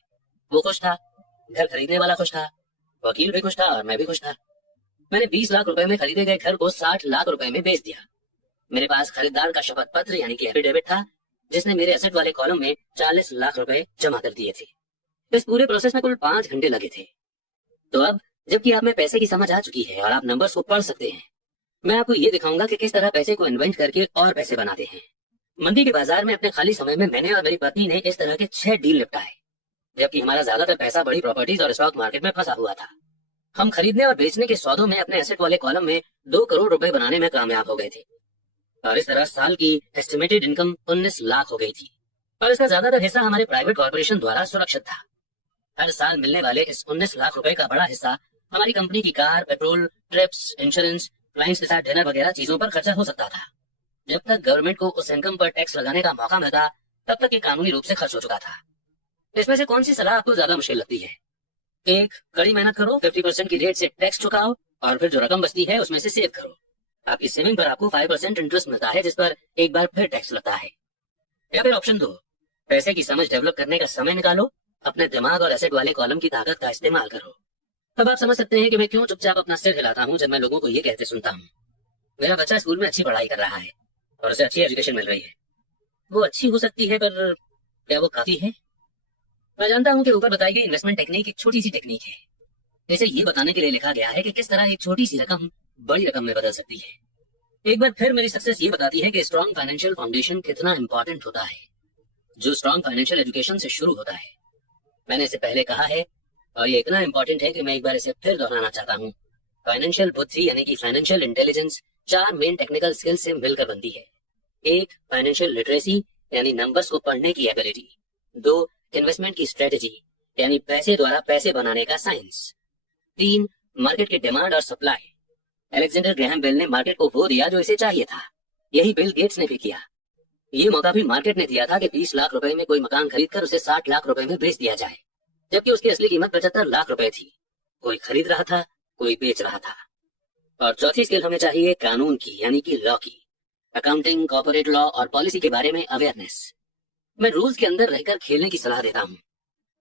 वो खुश था, घर खरीदने वाला खुश था, वकील भी खुश था और मैं भी खुश था। मैंने 20 लाख रुपए में खरीदे गए घर को 60 लाख रुपए में बेच दिया। मेरे पास खरीदार का शपथ पत्र यानी कि एफिडेविट था, जिसने मेरे एसेट वाले कॉलम में 40 लाख रुपए जमा कर दिए थे। इस पूरे प्रोसेस में कुल 5 घंटे लगे थे। तो अब जबकि आप में पैसे की समझ आ चुकी है और आप नंबर्स को पढ़ सकते हैं, मैं आपको ये दिखाऊंगा कि किस तरह पैसे को इन्वेंट करके और पैसे बनाते हैं। मंदी के बाजार में अपने खाली समय में मैंने और मेरी पत्नी ने इस तरह के 6 डील निपटाए, जबकि हमारा ज्यादातर पैसा बड़ी प्रॉपर्टीज और स्टॉक मार्केट में फंसा हुआ था। हम खरीदने और बेचने के सौदों में अपने एसेट वाले कॉलम में 2 करोड़ रुपए बनाने में कामयाब हो गए थे, और इस तरह साल की एस्टिमेटेड इनकम 19 लाख हो गई थी। और इसका ज्यादातर हिस्सा हमारे प्राइवेट कॉर्पोरेशन द्वारा सुरक्षित था। हर साल मिलने वाले इस 19 लाख रुपए का बड़ा हिस्सा हमारी कंपनी की car, petrol, trips, insurance, clients के साथ डिनर वगैरह चीजों पर खर्चा हो सकता था। जब तक गवर्नमेंट को उस इनकम पर टैक्स लगाने का मौका मिलता, तब तक ये कानूनी रूप से खर्च हो चुका था। इसमें से कौन सी सलाह आपको ज्यादा मुश्किल लगती है? 1, कड़ी मेहनत करो, 50% की रेट से टैक्स चुकाओ, और फिर जो रकम बचती है उसमें से सेव करो। आपकी सेविंग पर आपको 5% इंटरेस्ट मिलता है, जिस पर एक बार फिर टैक्स लगता है। या फिर ऑप्शन 2, पैसे की समझ डेवलप करने का समय निकालो, अपने दिमाग और एसेट वाले कॉलम की ताकत का इस्तेमाल करो। अब आप समझ सकते हैं कि मैं क्यों चुपचाप अपना सिर हिलाता हूँ जब मैं लोगों को ये कहते सुनता हूँ, मेरा बच्चा स्कूल में अच्छी पढ़ाई कर रहा है और उसे अच्छी एजुकेशन मिल रही है। वो अच्छी हो सकती है, पर क्या वो काफी है? मैं जानता हूँ कि ऊपर बताई गई इन्वेस्टमेंट टेक्निक एक छोटी सी टेक्निक है। इसे ये बताने के लिए लिखा गया है कि किस तरह एक छोटी सी रकम बड़ी रकम में बदल सकती है। एक बार फिर मेरी सक्सेस ये बताती है कि स्ट्रॉन्ग फाइनेंशियल फाउंडेशन कितना इंपॉर्टेंट होता है, जो स्ट्रॉन्ग फाइनेंशियल एजुकेशन से शुरू होता है। मैंने इसे पहले कहा है और ये इतना इंपॉर्टेंट है कि मैं एक बार इसे फिर दोहराना चाहता हूँ। फाइनेंशियल बुद्धि यानी कि financial intelligence 4 main technical skills से मिलकर बनती है। 1 फाइनेंशियल लिटरेसी यानी नंबर्स को पढ़ने की एबिलिटी। 2 इन्वेस्टमेंट की स्ट्रेटेजी यानी पैसे द्वारा पैसे बनाने का साइंस। 3 मार्केट की डिमांड और सप्लाई। अलेक्जेंडर ग्रैहम बेल ने मार्केट को वो दिया जो इसे चाहिए था, यही बिल गेट्स ने भी किया। ये मौका भी मार्केट ने दिया था कि 20 लाख रुपए में कोई मकान खरीदकर उसे 60 लाख रुपए में बेच दिया जाए, जबकि उसकी असली कीमत 75 लाख रुपए थी। कोई खरीद रहा था, कोई बेच रहा था। और चौथी स्किल हमें चाहिए कानून की यानी कि लॉ की। अकाउंटिंग, कॉर्पोरेट लॉ और पॉलिसी के बारे में अवेयरनेस। मैं रूल्स के अंदर रहकर खेलने की सलाह देता हूँ।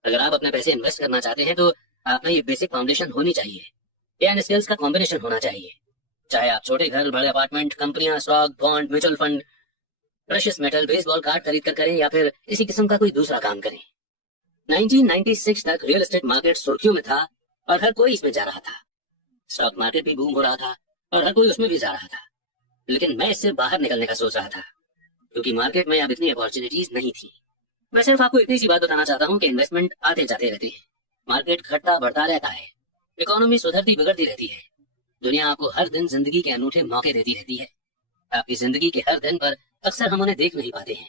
अगर आप अपने पैसे इन्वेस्ट करना चाहते हैं तो आप में ये बेसिक फाउंडेशन होनी चाहिए या इन स्किल्स का कॉम्बिनेशन होना चाहिए। चाहे आप छोटे घर, बड़े अपार्टमेंट, कंपनियां, stock, bond, mutual fund, precious metal, baseball card खरीद कर करें या फिर इसी किस्म का कोई दूसरा काम करें। 1996 तक रियल एस्टेट मार्केट सुर्खियों में था और हर कोई इसमें जा रहा था। स्टॉक मार्केट भी बूम हो रहा था और हर कोई उसमें भी जा रहा था। लेकिन मैं इससे बाहर निकलने का सोच रहा था क्योंकि मार्केट में अब इतनी अपॉर्चुनिटीज नहीं थी। मैं सिर्फ आपको इतनी सी बात बताना चाहता हूँ कि इन्वेस्टमेंट आते जाते रहते हैं, मार्केट घटता बढ़ता रहता है, इकोनॉमी सुधरती बिगड़ती रहती है। दुनिया आपको हर दिन जिंदगी के अनूठे मौके देती रहती है। आपकी जिंदगी के हर दिन पर अक्सर हम उन्हें देख नहीं पाते हैं,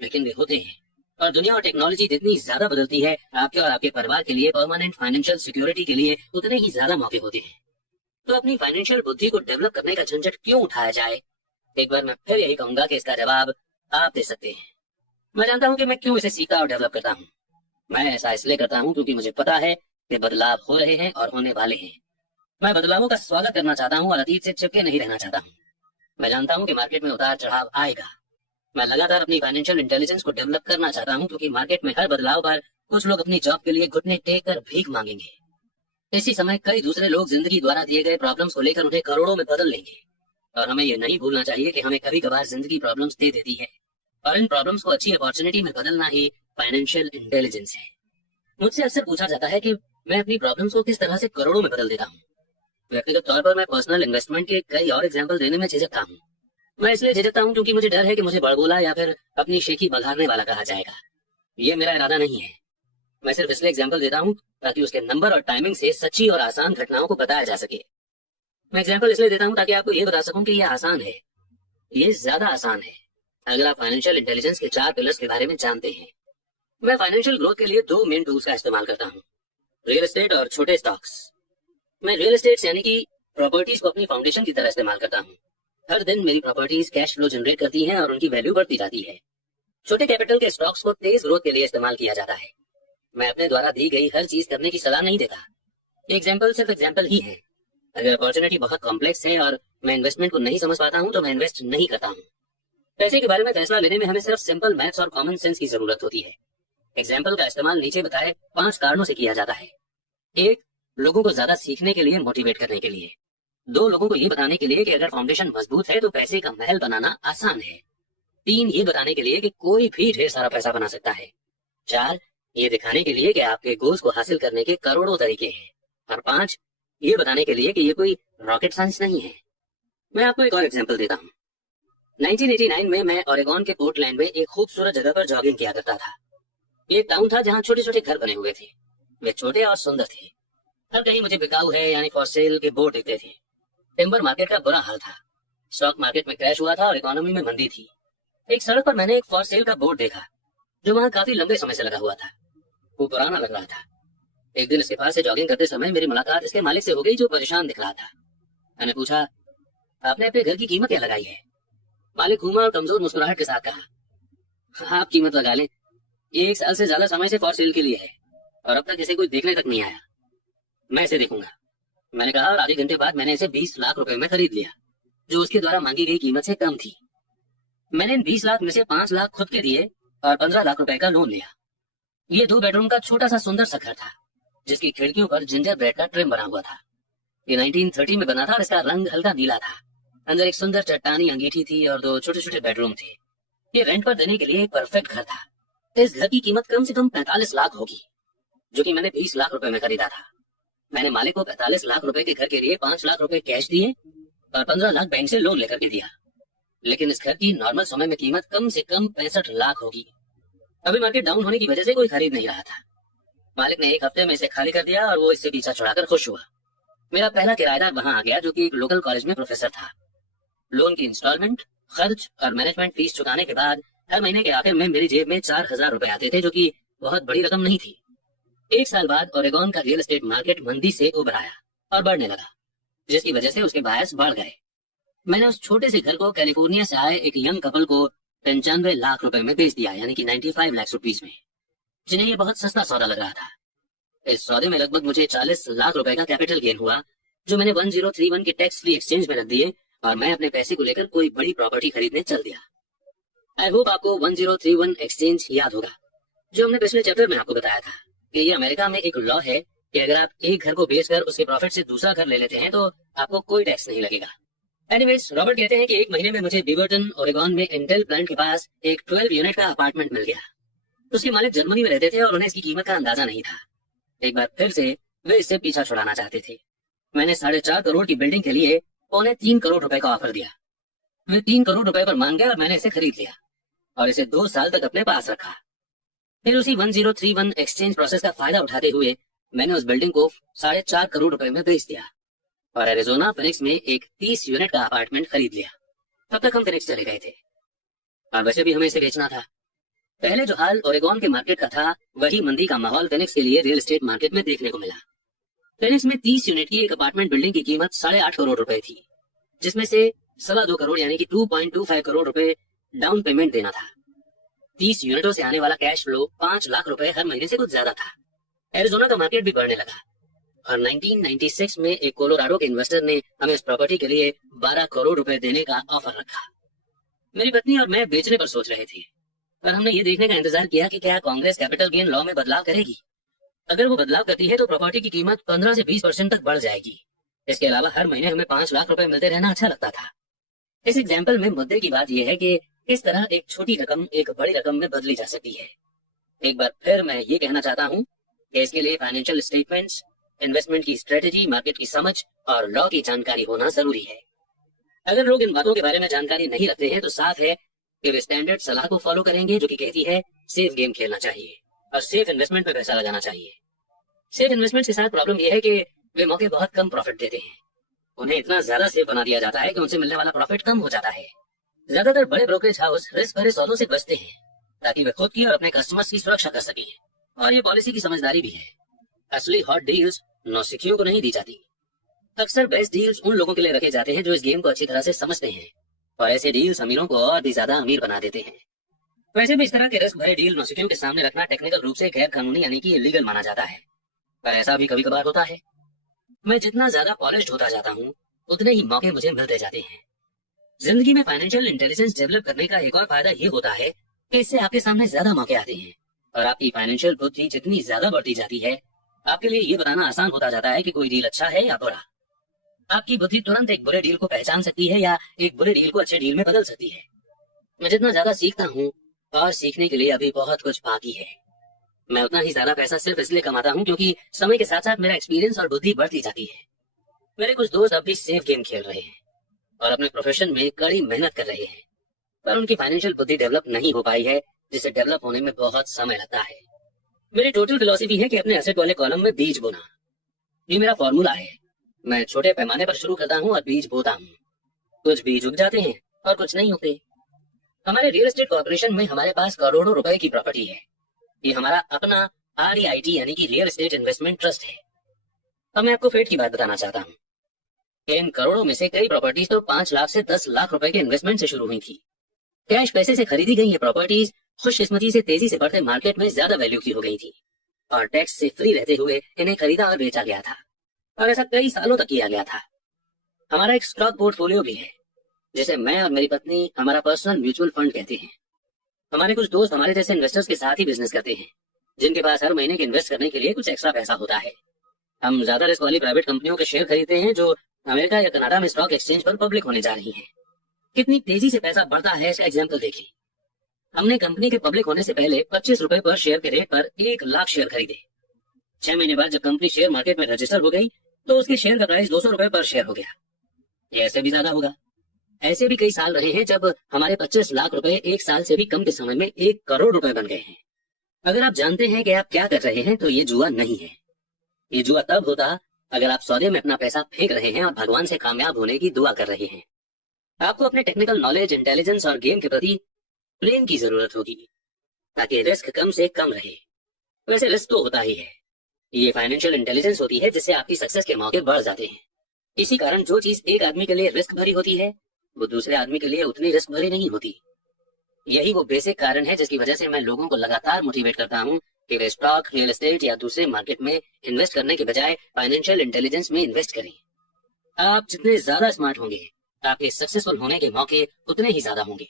लेकिन वे होते हैं। और दुनिया और टेक्नोलॉजी जितनी ज्यादा बदलती है, आपके और आपके परिवार के लिए परमानेंट फाइनेंशियल सिक्योरिटी के लिए उतने ही ज्यादा मौके होते हैं। तो अपनी फाइनेंशियल बुद्धि को डेवलप करने का झंझट क्यों उठाया जाए? एक बार मैं फिर यही कहूंगा कि इसका जवाब आप दे सकते हैं। मैं जानता हूं कि मैं क्यों इसे सीखता और डेवलप करता हूं। मैं ऐसा इसलिए करता हूं क्योंकि मुझे पता है कि बदलाव हो रहे हैं और होने वाले हैं। मैं बदलावों का स्वागत करना चाहता हूं और अतीत से चिपके नहीं रहना चाहता हूं। मैं जानता हूं कि मार्केट में उतार चढ़ाव आएगा। मैं लगातार अपनी फाइनेंशियल इंटेलिजेंस को डेवलप करना चाहता हूं क्योंकि मार्केट में हर बदलाव पर कुछ लोग अपनी जॉब के लिए घुटने टेक कर भीख मांगेंगे। इसी समय कई दूसरे लोग जिंदगी द्वारा दिए गए प्रॉब्लम्स को लेकर उन्हें करोड़ों में बदल लेंगे। और हमें ये नहीं भूलना चाहिए कि हमें कभी कभार जिंदगी प्रॉब्लम्स दे देती है और इन प्रॉब्लम्स को अच्छी अपॉर्चुनिटी में बदलना ही फाइनेंशियल इंटेलिजेंस है। मुझसे अक्सर पूछा जाता है कि मैं अपनी प्रॉब्लम्स को किस तरह से करोड़ों में बदल देता हूँ। व्यक्तिगत तौर पर मैं पर्सनल इन्वेस्टमेंट के कई और एग्जाम्पल देने में झिझकता हूँ। मैं इसलिए झिझकता हूँ क्योंकि मुझे डर है कि मुझे बड़बोला या फिर अपनी शेखी बघारने वाला कहा जाएगा। ये मेरा इरादा नहीं है। मैं सिर्फ इसलिए एग्जाम्पल देता हूँ ताकि उसके नंबर और टाइमिंग से सच्ची और आसान घटनाओं को बताया जा सके। मैं एग्जाम्पल इसलिए देता हूँ ताकि आपको ये बता सकूं कि ये आसान है, ये ज्यादा आसान है अगर आप फाइनेंशियल इंटेलिजेंस के 4 पिलर्स के बारे में जानते हैं। मैं फाइनेंशियल ग्रोथ के लिए 2 मेन टूल्स का इस्तेमाल करता हूँ, रियल एस्टेट और छोटे स्टॉक्स। मैं रियल एस्टेट यानी कि प्रॉपर्टीज को अपनी फाउंडेशन की तरह इस्तेमाल करता हूँ। हर दिन मेरी प्रॉपर्टीज कैश फ्लो जनरेट करती हैं और उनकी वैल्यू बढ़ती जाती है। छोटे कैपिटल के स्टॉक्स को तेज ग्रोथ के लिए इस्तेमाल किया जाता है। मैं अपने द्वारा दी गई हर चीज करने की सलाह नहीं देता। एग्जाम्पल सिर्फ एग्जाम्पल ही है। अगर अपॉर्चुनिटी बहुत कॉम्प्लेक्स है और मैं इन्वेस्टमेंट को नहीं समझ पाता हूँ तो मैं इन्वेस्ट नहीं करता हूँ। पैसे के बारे में फैसला लेने में हमें सिर्फ सिंपल मैथ्स और कॉमन सेंस की जरूरत होती है। एग्जाम्पल का इस्तेमाल नीचे बताए 5 कारणों से किया जाता है। 1, लोगों को ज्यादा सीखने के लिए, मोटिवेट करने के लिए। 2, लोगों को ये बताने के लिए कि अगर फाउंडेशन मजबूत है तो पैसे का महल बनाना आसान है। 3, ये बताने के लिए कि कोई भी ढेर सारा पैसा बना सकता है। 4, ये दिखाने के लिए कि आपके गोल्स को हासिल करने के करोड़ों तरीके हैं। और 5, ये बताने के लिए कि ये कोई रॉकेट साइंस नहीं है। मैं आपको एक और एग्जांपल देता हूँ। 1989 में मैं ओरेगोन के पोर्टलैंड में एक खूबसूरत जगह पर जॉगिंग किया करता था। ये एक टाउन था जहाँ छोटे छोटे घर बने हुए थे। वे छोटे और सुंदर थे। हर कहीं मुझे बिकाऊ है यानी फॉर सेल के बोर्ड दिखते थे। टिम्बर मार्केट का बुरा हाल था। स्टॉक मार्केट में क्रैश हुआ था और इकोनॉमी में मंदी थी। एक सड़क पर मैंने एक फॉर सेल का बोर्ड देखा जो वहाँ काफी लंबे समय से लगा हुआ था। वो पुराना लग रहा था। एक दिन इसके पास से जॉगिंग करते समय मेरी मुलाकात इसके मालिक से हो गई जो परेशान दिख रहा था। मैंने पूछा, आपने अपने घर की कीमत क्या लगाई है? मालिक घूमा और कमजोर मुस्कुराहट के साथ कहा, आप कीमत लगा लें, ये 1 साल से ज्यादा समय से फॉर सेल के लिए है और अब तक इसे कोई देखने तक नहीं आया। मैं इसे देखूंगा। मैंने कहा और आधे घंटे बाद मैंने इसे 20 लाख रुपए में खरीद लिया, जो उसके द्वारा मांगी गई कीमत से कम थी। मैंने इन 20 लाख में से 5 लाख खुद के दिए और 15 लाख रुपए का लोन लिया। ये 2 बेडरूम का छोटा सा सुंदर सा घर था जिसकी खिड़कियों पर जिंजर ब्रेड का ट्रिम बना हुआ था। ये 1930 में बना था और इसका रंग हल्का नीला था। अंदर एक सुंदर चट्टानी अंगीठी थी और 2 छोटे छोटे बेडरूम थे। ये रेंट पर देने के लिए एक परफेक्ट घर था। इस घर की कीमत कम से कम 45 लाख होगी, जो कि मैंने 20 लाख रुपए में खरीदा था। मैंने मालिक को 45 लाख रुपए के घर के लिए 5 लाख रुपए कैश दिए और 15 लाख बैंक से लोन लेकर के दिया। लेकिन इस घर की नॉर्मल समय में कीमत कम से कम 65 लाख होगी। अभी मार्केट डाउन होने की वजह से कोई खरीद नहीं रहा था। मालिक ने एक हफ्ते में इसे खाली कर दिया और वो इससे पीछा छुड़ाकर खुश हुआ। मेरा पहला किराएदार वहां आ गया, जो कि एक लोकल कॉलेज में प्रोफेसर था। लोन की इंस्टॉलमेंट, खर्च और मैनेजमेंट फीस चुकाने के बाद हर महीने के आखिर में मेरी जेब में 4000 रुपए आते थे, जो कि बहुत बड़ी रकम नहीं थी। 1 साल बाद ओरेगोन का रियल एस्टेट मार्केट मंदी से उबर आया और बढ़ने लगा, जिसकी वजह से उसके बायर्स बढ़ गए। मैंने उस छोटे से घर को कैलिफोर्निया से आए एक यंग कपल को 95 लाख रुपए में बेच दिया, यानी कि 95 लाख रुपीज में, जिन्हें ये बहुत सस्ता सौदा लग रहा था। इस सौदे में लगभग मुझे 40 लाख रुपए का कैपिटल गेन हुआ, जो मैंने 1031 के टैक्स फ्री एक्सचेंज में रख दिए और मैं अपने पैसे को लेकर कोई बड़ी प्रॉपर्टी खरीदने चल दिया। आई होप आपको 1031 एक्सचेंज याद होगा, जो हमने पिछले चैप्टर में आपको बताया था कि ये अमेरिका में एक लॉ है कि अगर आप एक घर को बेचकर उसके प्रॉफिट से दूसरा घर ले लेते हैं तो आपको कोई टैक्स नहीं लगेगा। एनीवेज, रॉबर्ट कहते हैं कि एक महीने में मुझे बीवर्टन ओरेगोन में इंटेल प्लांट के पास एक 12 यूनिट का अपार्टमेंट मिल गया। उसके मालिक जर्मनी में रहते थे और उन्हें इसकी कीमत का अंदाजा नहीं था। एक बार फिर से वे इससे पीछा छुड़ाना चाहते थे। मैंने 4.5 करोड़ की बिल्डिंग के लिए 3.25 करोड़ रुपए का ऑफर दिया। वे 3 करोड़ रुपए पर मान गए और मैंने इसे खरीद लिया और इसे 2 साल तक अपने पास रखा। फिर उसी 1031 एक्सचेंज प्रोसेस का फायदा उठाते हुए मैंने उस बिल्डिंग को 4.5 करोड़ रुपए में बेच दिया और एरिजोना फिनिक्स में एक 30 यूनिट का अपार्टमेंट खरीद लिया। तब तक हम फिनिक्स चले गए थे और वैसे भी हमें इसे बेचना था। पहले जो हाल ओरेगोन के मार्केट का था, वही मंदी का माहौल फिनिक्स के लिए रियल एस्टेट मार्केट में देखने को मिला। फिनिक्स में 30 यूनिट की एक अपार्टमेंट बिल्डिंग की कीमत 8.5 करोड़ रुपए थी, जिसमें से 2.25 करोड़ यानी कि 2.25 करोड़ रुपए डाउन पेमेंट देना था। 30 यूनिटों से आने वाला कैश फ्लो 5 लाख रुपए हर महीने से कुछ ज्यादा था। एरिजोना का मार्केट भी बढ़ने लगा और 1996 में एक कोलोराडो के इन्वेस्टर ने हमें इस प्रॉपर्टी के लिए 12 करोड़ रुपए देने का ऑफर रखा। मेरी पत्नी और मैं बेचने पर सोच रहे थे, पर हमने ये देखने का इंतजार किया कि क्या कांग्रेस कैपिटल गेन लॉ में बदलाव करेगी। अगर वो बदलाव करती है तो प्रॉपर्टी की कीमत 15 से 20% तक बढ़ जाएगी। इसके अलावा हर महीने हमें 5 लाख रुपए मिलते रहना अच्छा लगता था। इस एग्जाम्पल में मुद्दे की बात यह है कि इस तरह एक छोटी रकम एक बड़ी रकम में बदली जा सकती है। एक बार फिर मैं ये कहना चाहता हूँ कि इसके लिए फाइनेंशियल स्टेटमेंट्स, इन्वेस्टमेंट की स्ट्रेटेजी, मार्केट की समझ और लॉ की जानकारी होना जरूरी है। अगर लोग इन बातों के बारे में जानकारी नहीं रखते हैं तो साफ है कि वे स्टैंडर्ड सलाह को फॉलो करेंगे, जो कि कहती है सेफ गेम खेलना चाहिए और सेफ इन्वेस्टमेंट में पैसा लगाना चाहिए। सेफ इन्वेस्टमेंट के साथ प्रॉब्लम यह है कि वे मौके बहुत कम प्रॉफिट देते हैं। उन्हें इतना ज्यादा सेफ बना दिया जाता है कि उनसे मिलने वाला प्रॉफिट कम हो जाता है। ज्यादातर बड़े ब्रोकरेज हाउस रिस्क भरे सौदों से बचते हैं ताकि वे खुद की और अपने कस्टमर्स की सुरक्षा कर सकें, और ये पॉलिसी की समझदारी भी है। असली हॉट डील्स नौसिखियों को नहीं दी जाती। अक्सर बेस्ट डील्स उन लोगों के लिए रखे जाते हैं जो इस गेम को अच्छी तरह से समझते हैं, और ऐसे डील्स अमीरों को और भी ज्यादा अमीर बना देते हैं। वैसे भी इस तरह के रिस्क भरे डील नौसिखियों के सामने रखना टेक्निकल रूप से गैर कानूनी यानी कि इलीगल माना जाता है, पर ऐसा भी कभी कभार होता है। मैं जितना ज्यादा पॉलिश्ड होता जाता हूँ उतने ही मौके मुझे मिलते जाते हैं। जिंदगी में फाइनेंशियल इंटेलिजेंस डेवलप करने का एक और फायदा ये होता है कि इससे आपके सामने ज्यादा मौके आते हैं, और आपकी फाइनेंशियल बुद्धि जितनी ज्यादा बढ़ती जाती है, आपके लिए ये बताना आसान होता जाता है कि कोई डील अच्छा है या बुरा। आपकी बुद्धि तुरंत एक बुरे डील को पहचान सकती है या एक बुरे डील को अच्छे डील में बदल सकती है। मैं जितना ज्यादा सीखता हूँ, और सीखने के लिए अभी बहुत कुछ बाकी है, मैं उतना ही ज्यादा पैसा सिर्फ इसलिए कमाता हूँ क्योंकि समय के साथ साथ मेरा एक्सपीरियंस और बुद्धि बढ़ती जाती है। मेरे कुछ दोस्त अब भी सेफ गेम खेल रहे हैं और अपने प्रोफेशन में कड़ी मेहनत कर रहे हैं, पर उनकी फाइनेंशियल बुद्धि डेवलप नहीं हो पाई है, जिसे डेवलप होने में बहुत समय लगता है। मेरी टोटल फिलॉसफी है कि अपने एसेट वाले कॉलम में बीज बोना। ये मेरा फॉर्मूला है। मैं छोटे पैमाने पर शुरू करता हूँ और बीज बोता हूँ। कुछ बीज उग जाते हैं और कुछ नहीं उगते। हमारे रियल एस्टेट कॉर्पोरेशन में हमारे पास करोड़ों रुपए की प्रॉपर्टी है। ये हमारा अपना REIT यानी कि रियल एस्टेट इन्वेस्टमेंट ट्रस्ट है। अब मैं आपको फेट की बात बताना चाहता हूँ। इन करोड़ों में से कई प्रॉपर्टीज तो 5 लाख से 10 लाख रुपए के इन्वेस्टमेंट से शुरू हुई थी। कैश पैसे से खरीदी गई ये प्रॉपर्टीज खुशकिस्मती से तेजी से बढ़ते मार्केट में ज्यादा वैल्यू की हो गई थी, और टैक्स से फ्री रहते हुए इन्हें खरीदा और बेचा गया था, और ऐसा कई सालों तक किया गया था। हमारा एक स्टॉक पोर्टफोलियो भी है, जिसे मैं और मेरी पत्नी हमारा पर्सनल म्यूचुअल फंड कहते हैं। हमारे कुछ दोस्त हमारे जैसे इन्वेस्टर्स के साथ ही बिजनेस करते हैं, जिनके पास हर महीने के इन्वेस्ट करने के लिए कुछ एक्स्ट्रा पैसा होता है। हम ज्यादा रिस्क वाली प्राइवेट कंपनियों के शेयर खरीदते हैं जो अमेरिका या कनाडा में स्टॉक एक्सचेंज पर पब्लिक होने जा रही हैं। कितनी तेजी से पैसा बढ़ता है इसका एग्जाम्पल देखिए। हमने कंपनी के पब्लिक होने से पहले 25 रुपए पर शेयर के रेट पर 1 लाख शेयर खरीदे। 6 महीने बाद जब कंपनी शेयर मार्केट में रजिस्टर हो गई तो उसके शेयर का प्राइस 200 रुपए पर शेयर हो गया। ये ऐसे भी ज्यादा होगा। ऐसे भी कई साल रहे हैं जब हमारे 25 लाख रुपए एक साल से भी कम के समय में 1 करोड़ रुपए बन गए हैं। अगर आप जानते हैं कि आप क्या कर रहे हैं तो ये जुआ नहीं है। ये जुआ तब होता अगर आप सौदे में अपना पैसा फेंक रहे हैं और भगवान से कामयाब होने की दुआ कर रहे हैं। आपको अपने टेक्निकल नॉलेज, इंटेलिजेंस और गेम के प्रति प्रेम की जरूरत होगी ताकि रिस्क कम से कम रहे। वैसे रिस्क तो होता ही है, ये फाइनेंशियल इंटेलिजेंस होती है जिससे आपकी सक्सेस के मौके बढ़ जाते हैं। इसी कारण जो चीज एक आदमी के लिए रिस्क भरी होती है वो दूसरे आदमी के लिए उतनी रिस्क भरी नहीं होती। यही वो बेसिक कारण है जिसकी वजह से मैं लोगों को लगातार मोटिवेट करता हूँ कि वे स्टॉक, रियल एस्टेट या दूसरे मार्केट में इन्वेस्ट करने के बजाय फाइनेंशियल इंटेलिजेंस में इन्वेस्ट करें। आप जितने ज्यादा स्मार्ट होंगे आपके सक्सेसफुल होने के मौके उतने ही ज्यादा होंगे।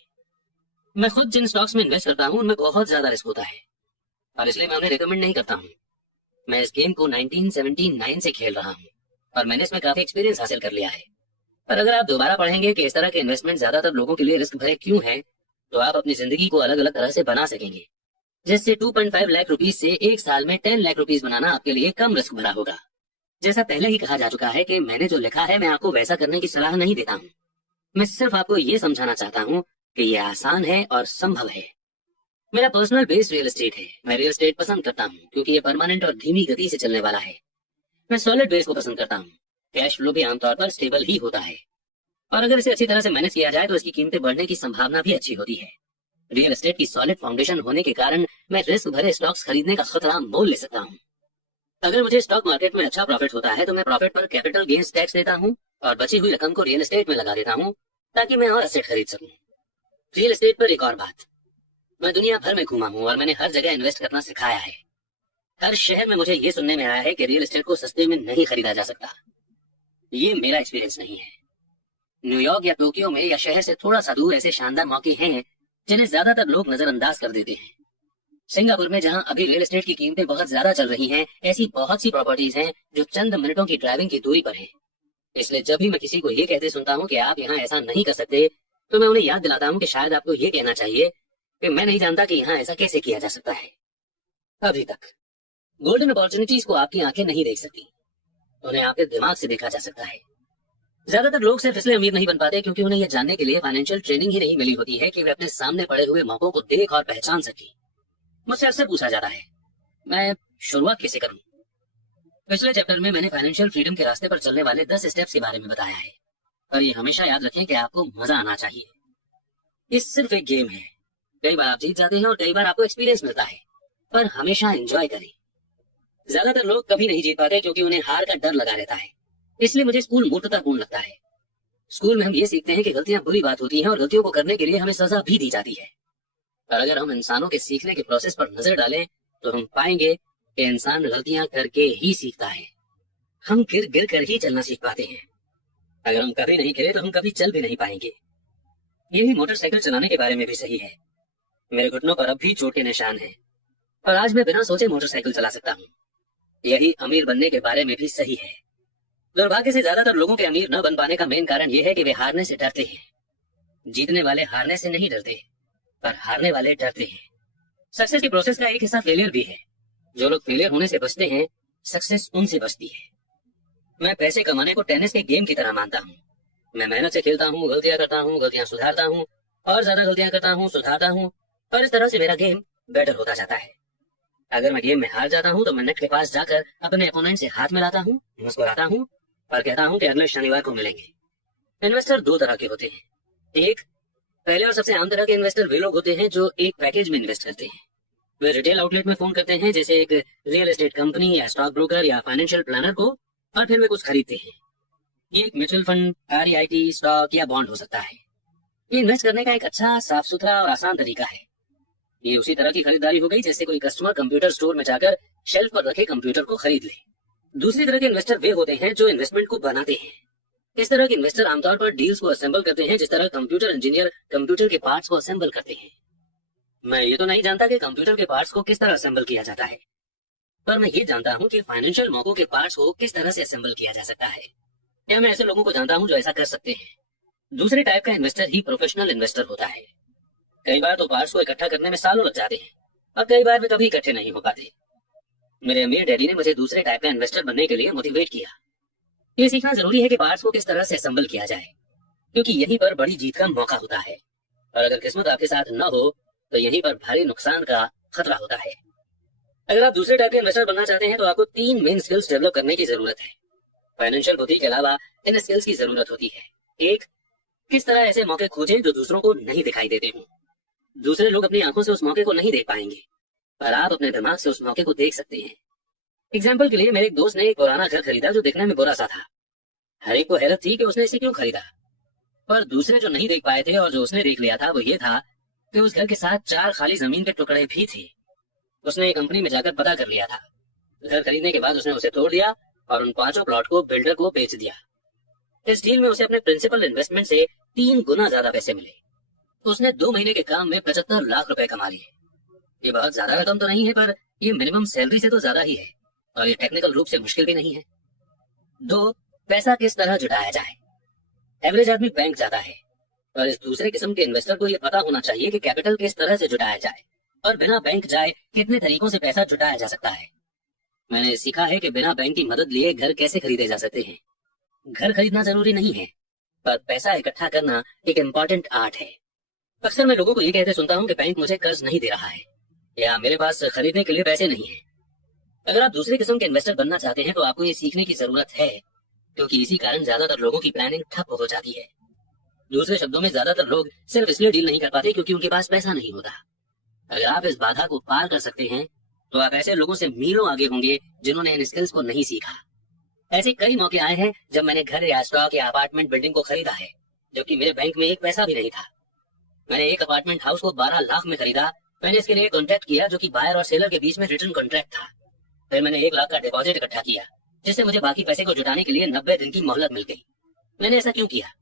मैं खुद जिन स्टॉक्स में इन्वेस्ट करता हूँ उनमें बहुत ज्यादा रिस्क होता है और इसलिए मैं उन्हें रिकमेंड नहीं करता हूँ। मैं इस गेम को 1979 से खेल रहा हूँ और मैंने इसमें काफी एक्सपीरियंस हासिल कर लिया है। पर अगर आप दोबारा पढ़ेंगे कि इस तरह के इन्वेस्टमेंट ज्यादातर लोगों के लिए रिस्क भरे क्यों है, तो आप अपनी जिंदगी को अलग अलग तरह से बना सकेंगे, जिससे 2.5 लाख रुपीज से एक साल में 10 लाख रुपीज बनाना आपके लिए कम रिस्क भरा होगा। जैसा पहले ही कहा जा चुका है कि मैंने जो लिखा है मैं आपको वैसा करने की सलाह नहीं देता हूँ। मैं सिर्फ आपको ये समझाना चाहता हूँ कि ये आसान है और संभव है। मेरा पर्सनल बेस रियल एस्टेट है। मैं रियल एस्टेट पसंद करता हूँ क्योंकि ये परमानेंट और धीमी गति से चलने वाला है। मैं सॉलिड बेस को पसंद करता हूँ। कैश फ्लो भी आमतौर पर स्टेबल ही होता है और अगर इसे अच्छी तरह से मैनेज किया जाए तो इसकी कीमतें बढ़ने की संभावना भी अच्छी होती है। रियल एस्टेट की सॉलिड फाउंडेशन होने के कारण मैं रिस्क भरे स्टॉक्स खरीदने का खतरा मोल ले सकता हूँ। अगर मुझे स्टॉक मार्केट में अच्छा प्रॉफिट होता है तो मैं प्रॉफिट पर कैपिटल गेन्स टैक्स देता हूँ और बची हुई रकम को रियल एस्टेट में लगा देता हूँ ताकि मैं और एसेट खरीद सकूं। रियल एस्टेट पर एक और बात, मैं दुनिया भर में घूमा हूँ और मैंने हर जगह इन्वेस्ट करना सिखाया है। हर शहर में मुझे ये सुनने में आया है कि रियल एस्टेट को सस्ते में नहीं खरीदा जा सकता। ये मेरा एक्सपीरियंस नहीं है। न्यूयॉर्क या टोक्यो में या शहर से थोड़ा सा दूर ऐसे शानदार मौके हैं जिन्हें ज्यादातर लोग नजरअंदाज कर देते हैं। सिंगापुर में जहाँ अभी रियल एस्टेट की कीमतें बहुत ज्यादा चल रही हैं, ऐसी बहुत सी प्रॉपर्टीज हैं जो चंद मिनटों की ड्राइविंग की दूरी पर हैं। इसलिए जब भी मैं किसी को ये कहते सुनता हूँ कि आप यहाँ ऐसा नहीं कर सकते तो मैं उन्हें याद दिलाता हूँ कि शायद आपको ये कहना चाहिए कि मैं नहीं जानता कि यहाँ ऐसा कैसे किया जा सकता है। अभी तक गोल्डन अपॉर्चुनिटीज को आपकी आंखें नहीं देख सकती, उन्हें आपके दिमाग से देखा जा सकता है। ज्यादातर लोग सिर्फ इसलिए अमीर नहीं बन पाते क्योंकि उन्हें यह जानने के लिए फाइनेंशियल ट्रेनिंग ही नहीं मिली होती है कि वे अपने सामने पड़े हुए मौकों को देख और पहचान सके। मुझसे अक्सर पूछा जाता है मैं शुरुआत कैसे करूं। पिछले चैप्टर में मैंने फाइनेंशियल फ्रीडम के रास्ते पर चलने वाले 10 स्टेप्स के बारे में बताया है। पर ये हमेशा याद रखें कि आपको मजा आना चाहिए। ये सिर्फ एक गेम है। कई बार आप जीत जाते हैं और कई बार आपको एक्सपीरियंस मिलता है, पर हमेशा एंजॉय करें। ज्यादातर लोग कभी नहीं जीत पाते क्योंकि उन्हें हार का डर लगा रहता है। इसलिए मुझे स्कूल मूर्खतापूर्ण लगता है। स्कूल में हम ये सीखते हैं कि गलतियां बुरी बात होती हैं और गलतियों को करने के लिए हमें सजा भी दी जाती है। पर अगर हम इंसानों के सीखने के प्रोसेस पर नजर डालें तो हम पाएंगे कि इंसान गलतियां करके ही सीखता है। हम गिर गिर कर ही चलना सीख पाते हैं। अगर हम कभी नहीं गिरे तो हम कभी चल भी नहीं पाएंगे। यही मोटरसाइकिल चलाने के बारे में भी सही है। मेरे घुटनों पर अब भी चोट के निशान हैं, पर आज मैं बिना सोचे मोटरसाइकिल चला सकता हूँ। यही अमीर बनने के बारे में भी सही है। दुर्भाग्य से ज्यादातर लोगों के अमीर न बन पाने का मेन कारण यह है कि वे हारने से डरते हैं। जीतने वाले हारने से नहीं डरते, पर हारने वाले डरते हैं। सक्सेस के प्रोसेस का एक हिस्सा फेलियर भी है। जो लोग फेलियर होने से बचते हैं, सक्सेस उनसे बचती है। मैं पैसे कमाने को टेनिस के गेम की तरह मानता हूँ। मैं मेहनत से खेलता हूँ, गलतियां करता हूँ, गलतियां सुधारता हूँ और ज्यादा गलतियां करता हूँ, सुधारता हूँ, और इस तरह से मेरा गेम बेटर होता जाता है। अगर मैं गेम में हार जाता हूँ तो मैं नेट के पास जाकर अपने अपोनेंट से हाथ मिलाता हूँ, मुस्कुराता हूँ और कहता हूँ कि अगले शनिवार को मिलेंगे। इन्वेस्टर दो तरह के होते हैं। एक, पहले और सबसे आम तरह के इन्वेस्टर वे लोग होते हैं जो एक पैकेज में इन्वेस्ट करते हैं। वे रिटेल आउटलेट में फोन करते हैं, जैसे एक रियल एस्टेट कंपनी या स्टॉक ब्रोकर या फाइनेंशियल प्लानर को, और फिर वे कुछ खरीदते हैं। ये एक म्यूचुअल फंड, REIT, स्टॉक या बॉन्ड हो सकता है। ये इन्वेस्ट करने का एक अच्छा, साफ सुथरा और आसान तरीका है। ये उसी तरह की खरीदारी हो गई जैसे कोई कस्टमर कंप्यूटर स्टोर में जाकर शेल्फ पर रखे कंप्यूटर को खरीद ले। दूसरी तरह के इन्वेस्टर वे होते हैं जो इन्वेस्टमेंट को बनाते हैं। इस तरह के इन्वेस्टर आमतौर पर डील्स को असेंबल करते हैं जिस तरह कंप्यूटर इंजीनियर कंप्यूटर के पार्ट्स को असेंबल करते हैं। मैं ये तो नहीं जानता कि कंप्यूटर के पार्ट्स को किस तरह असेंबल किया जाता है, पर मैं ये जानता हूँ कि फाइनेंशियल मौकों के पार्ट्स को किस तरह से असेंबल किया जा सकता है। या मैं ऐसे लोगों को जानता हूँ जो ऐसा कर सकते हैं। दूसरे टाइप का इन्वेस्टर ही प्रोफेशनल इन्वेस्टर होता है। कई बार तो पार्ट्स को इकट्ठा करने में सालों लग जाते हैं और कई बार वे कभी इकट्ठे नहीं हो पाते। मेरे अमीर डैडी ने मुझे दूसरे टाइप का इन्वेस्टर बनने के लिए मोटिवेट किया। ये सीखना जरूरी है कि पार्ट्स को किस तरह से असेंबल किया जाए, क्योंकि यहीं पर बड़ी जीत का मौका होता है। और अगर किस्मत आपके साथ न हो तो यहीं पर भारी नुकसान का खतरा होता है। अगर आप दूसरे टाइप के इन्वेस्टर बनना चाहते हैं तो आपको 3 मेन स्किल्स डेवलप करने की जरूरत है। फाइनेंशियल बुद्धि के अलावा इन स्किल्स की जरूरत होती है। एक, किस तरह ऐसे मौके खोजें जो दूसरों को नहीं दिखाई देते हों। दूसरे लोग अपनी आंखों से उस मौके को नहीं देख पाएंगे, पर आप अपने दिमाग से उस मौके को देख सकते हैं। एग्जाम्पल के लिए, मेरे एक दोस्त ने एक पुराना घर खरीदा जो दिखने में बुरा सा था। हर एक को हैरत थी कि उसने इसे क्यों खरीदा, पर दूसरे जो नहीं देख पाए थे और जो उसने देख लिया था वो ये था कि उस घर के साथ 4 खाली जमीन के टुकड़े भी थे। उसने एक कंपनी में जाकर पता कर लिया था। घर खरीदने के बाद उसने उसे तोड़ दिया और उन 5 प्लॉट को बिल्डर को बेच दिया। इस डील में उसे अपने प्रिंसिपल इन्वेस्टमेंट से 3 गुना ज्यादा पैसे मिले। तो उसने 2 महीने के काम में 75 लाख रुपए कमा लिए। ये बहुत ज्यादा रकम तो नहीं है, पर ये मिनिमम सैलरी से तो ज्यादा ही है और ये टेक्निकल रूप से मुश्किल भी नहीं है। 2, पैसा किस तरह जुटाया जाए। एवरेज आदमी बैंक जाता है, पर इस दूसरे किस्म के इन्वेस्टर को ये पता होना चाहिए कि कैपिटल किस तरह से जुटाया जाए और बिना बैंक जाए कितने तरीकों से पैसा जुटाया जा सकता है। मैंने सीखा है कि बिना बैंक की मदद लिए घर कैसे खरीदे जा सकते हैं। घर खरीदना जरूरी नहीं है, पर पैसा इकट्ठा करना एक इम्पोर्टेंट आर्ट है। अक्सर मैं लोगों को ये कहते सुनता हूँ कि बैंक मुझे कर्ज नहीं दे रहा है या मेरे पास खरीदने के लिए पैसे नहीं है। अगर आप दूसरे किस्म के इन्वेस्टर बनना चाहते हैं तो आपको ये सीखने की जरूरत है, क्योंकि इसी कारण ज्यादातर लोगों की प्लानिंग ठप हो जाती है। दूसरे शब्दों में, ज्यादातर लोग सिर्फ इसलिए डील नहीं कर पाते क्योंकि उनके पास पैसा नहीं होता। अगर आप इस बाधा को पार कर सकते हैं तो आप ऐसे लोगों से मीलों आगे होंगे जिन्होंने इन स्किल्स को नहीं सीखा। ऐसे कई मौके आए हैं जब मैंने घर या स्टॉक या अपार्टमेंट बिल्डिंग को खरीदा है, जबकि मेरे बैंक में एक पैसा भी नहीं था। मैंने एक अपार्टमेंट हाउस को 12 लाख में खरीदा। मैंने इसके लिए कॉन्ट्रैक्ट किया जो कि बायर और सेलर के बीच में रिटर्न कॉन्ट्रैक्ट था। फिर मैंने 1 लाख का डिपॉजिट इकट्ठा किया, जिससे मुझे बाकी पैसे को जुटाने के लिए 90 दिन की मोहलत मिल गई। मैंने ऐसा क्यों किया?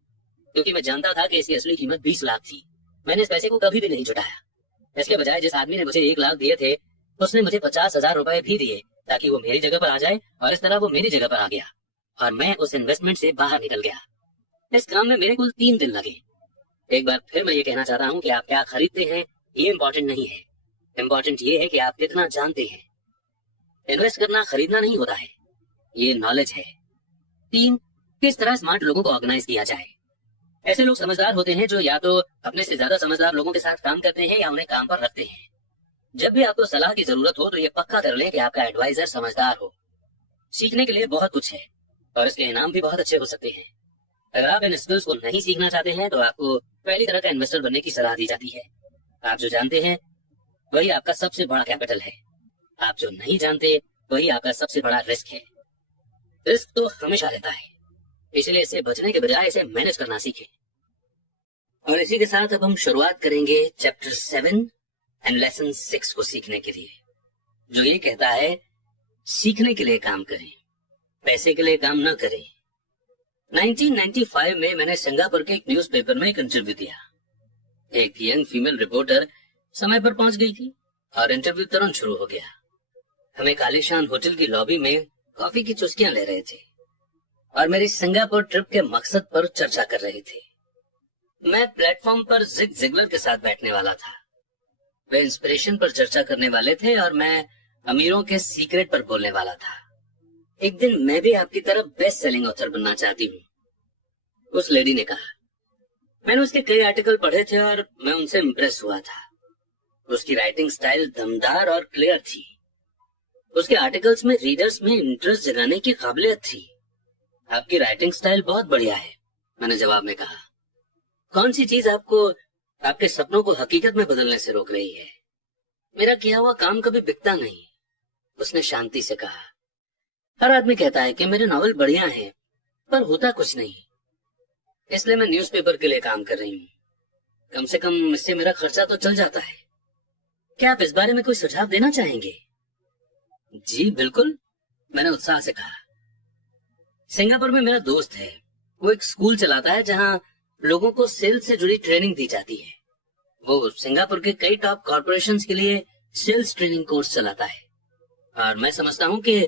क्योंकि मैं जानता था कि इसकी असली कीमत 20 लाख थी। मैंने इस पैसे को कभी भी नहीं जुटाया। इसके बजाय जिस आदमी ने मुझे 1 लाख दिए थे, उसने मुझे 50,000 रुपए भी दिए ताकि वो मेरी जगह पर आ जाए, और इस तरह वो मेरी जगह पर आ गया और मैं उस इन्वेस्टमेंट से बाहर निकल गया। इस काम में मेरे कुल 3 दिन लगे। एक बार फिर मैं ये कहना चाहता हूँ कि आप क्या खरीदते हैं ये इम्पोर्टेंट नहीं है। इम्पोर्टेंट ये है कि आप कितना जानते हैं। इन्वेस्ट करना खरीदना नहीं होता है, ये नॉलेज है। 3, किस तरह स्मार्ट लोगों को ऑर्गेनाइज किया जाए। ऐसे लोग समझदार होते हैं जो या तो अपने से ज्यादा समझदार लोगों के साथ काम करते हैं या उन्हें काम पर रखते हैं। जब भी आपको सलाह की जरूरत हो तो ये पक्का कर लें कि आपका एडवाइजर समझदार हो। सीखने के लिए बहुत कुछ है और इसके इनाम भी बहुत अच्छे हो सकते हैं। अगर आप इन स्किल्स को नहीं सीखना चाहते हैं तो आपको पहली तरह का इन्वेस्टर बनने की सलाह दी जाती है। आप जो जानते हैं वही आपका सबसे बड़ा कैपिटल है। आप जो नहीं जानते वही आपका सबसे बड़ा रिस्क है। रिस्क तो हमेशा रहता है, इसलिए इससे बचने के बजाय इसे मैनेज करना सीखें। और इसी के साथ अब हम शुरुआत करेंगे चैप्टर 7 एंड लेसन 6 को सीखने के लिए, जो ये कहता है सीखने के लिए काम करें, पैसे के लिए काम न करें। 1995 में मैंने सिंगापुर के एक न्यूज़पेपर में एक इंटरव्यू दिया। एक यंग फीमेल रिपोर्टर समय पर पहुंच गई थी और इंटरव्यू तुरंत शुरू हो गया। हम एक आलीशान होटल की लॉबी में कॉफी की चुस्कियां ले रहे थे और मेरी सिंगापुर ट्रिप के मकसद पर चर्चा कर रहे थे। मैं प्लेटफॉर्म पर जिग जिगलर के साथ बैठने वाला था। वे इंस्पिरेशन पर चर्चा करने वाले थे और मैं अमीरों के सीक्रेट पर बोलने वाला था। एक दिन मैं भी आपकी तरह बेस्ट सेलिंग ऑथर बनना चाहती हूँ, उस लेडी ने कहा। मैंने उसके कई आर्टिकल पढ़े थे और मैं उनसे इम्प्रेस हुआ था। उसकी राइटिंग स्टाइल दमदार और क्लियर थी। उसके आर्टिकल्स में रीडर्स में इंटरेस्ट जगाने की काबिलियत थी। आपकी राइटिंग स्टाइल बहुत बढ़िया है, मैंने जवाब में कहा। कौन सी चीज आपको आपके सपनों को हकीकत में बदलने से रोक रही है? मेरा किया हुआ काम कभी बिकता नहीं, उसने शांति से कहा। हर आदमी कहता है कि मेरे नॉवल बढ़िया हैं, पर होता कुछ नहीं। इसलिए मैं न्यूज़पेपर के लिए काम कर रही हूँ। कम से कम इससे मेरा खर्चा तो चल जाता है। क्या आप इस बारे में कोई सुझाव देना चाहेंगे? जी बिल्कुल, मैंने उत्साह से कहा। सिंगापुर में मेरा दोस्त है, वो एक स्कूल चलाता है जहाँ लोगों को सेल्स से जुड़ी ट्रेनिंग दी जाती है। वो सिंगापुर के कई टॉप कॉर्पोरेशंस के लिए सेल्स ट्रेनिंग कोर्स चलाता है और मैं समझता हूँ कि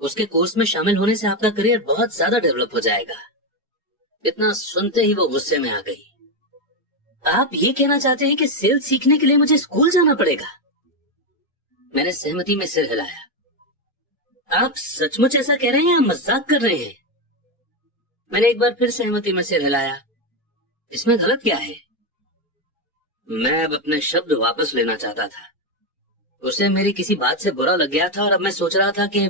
उसके कोर्स में शामिल होने से आपका करियर बहुत ज्यादा डेवलप हो जाएगा। इतना सुनते ही वो गुस्से में आ गई। आप ये कहना चाहते हैं कि सेल्स सीखने के लिए मुझे स्कूल जाना पड़ेगा? मैंने सहमति में सिर हिलाया। आप सचमुच ऐसा कह रहे हैं या मजाक कर रहे हैं? मैंने एक बार फिर सहमति में सिर हिलाया। इसमें गलत क्या है? मैं अब अपने शब्द वापस लेना चाहता था। उसे मेरी किसी बात से बुरा लग गया था और अब मैं सोच रहा था कि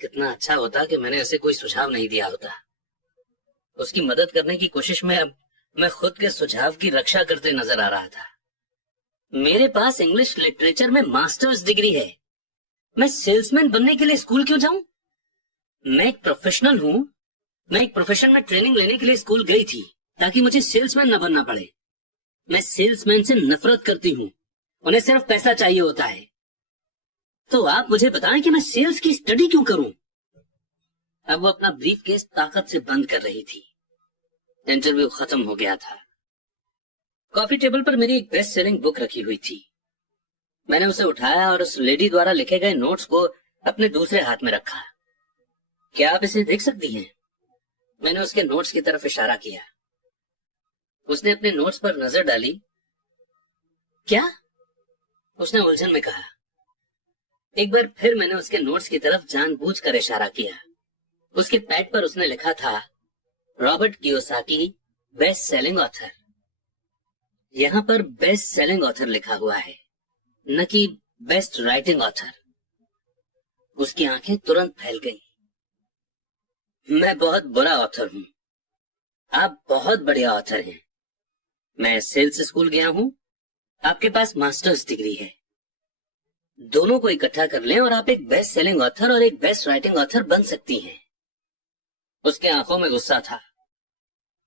कितना अच्छा होता कि मैंने उसे कोई सुझाव नहीं दिया होता। उसकी मदद करने की कोशिश में अब मैं खुद के सुझाव की रक्षा करते नजर आ रहा था। मेरे पास इंग्लिश लिटरेचर में मास्टर्स डिग्री है। मैं सेल्समैन बनने के लिए स्कूल क्यों जाऊं? मैं एक प्रोफेशनल हूं। मैं एक प्रोफेशन में ट्रेनिंग लेने के लिए स्कूल गई थी ताकि मुझे सेल्समैन न बनना पड़े। मैं सेल्समैन से नफरत करती हूं। उन्हें सिर्फ पैसा चाहिए होता है। तो आप मुझे बताएं कि मैं सेल्स की स्टडी क्यों करूं? अब वो अपना ब्रीफकेस ताकत से बंद कर रही थी। इंटरव्यू खत्म हो गया था। कॉफी टेबल पर मेरी एक बेस्ट सेलिंग बुक रखी हुई थी। मैंने उसे उठाया और उस लेडी द्वारा लिखे गए नोट्स को अपने दूसरे हाथ में रखा। क्या आप इसे देख सकती हैं? मैंने उसके नोट्स की तरफ इशारा किया। उसने अपने नोट्स पर नजर डाली। क्या? उसने उलझन में कहा। एक बार फिर मैंने उसके नोट्स की तरफ जानबूझकर इशारा किया। उसके पैड पर उसने लिखा था, Robert Kiyosaki, best selling author. यहां पर बेस्ट सेलिंग ऑथर लिखा हुआ है, न कि बेस्ट राइटिंग ऑथर। उसकी आंखें तुरंत फैल गईं। मैं बहुत बुरा ऑथर हूं। आप बहुत बढ़िया ऑथर हैं। मैं सेल्स स्कूल गया हूं। आपके पास मास्टर्स डिग्री है। दोनों को इकट्ठा कर लें और आप एक बेस्ट सेलिंग ऑथर और एक बेस्ट राइटिंग ऑथर बन सकती हैं। उसके आंखों में गुस्सा था।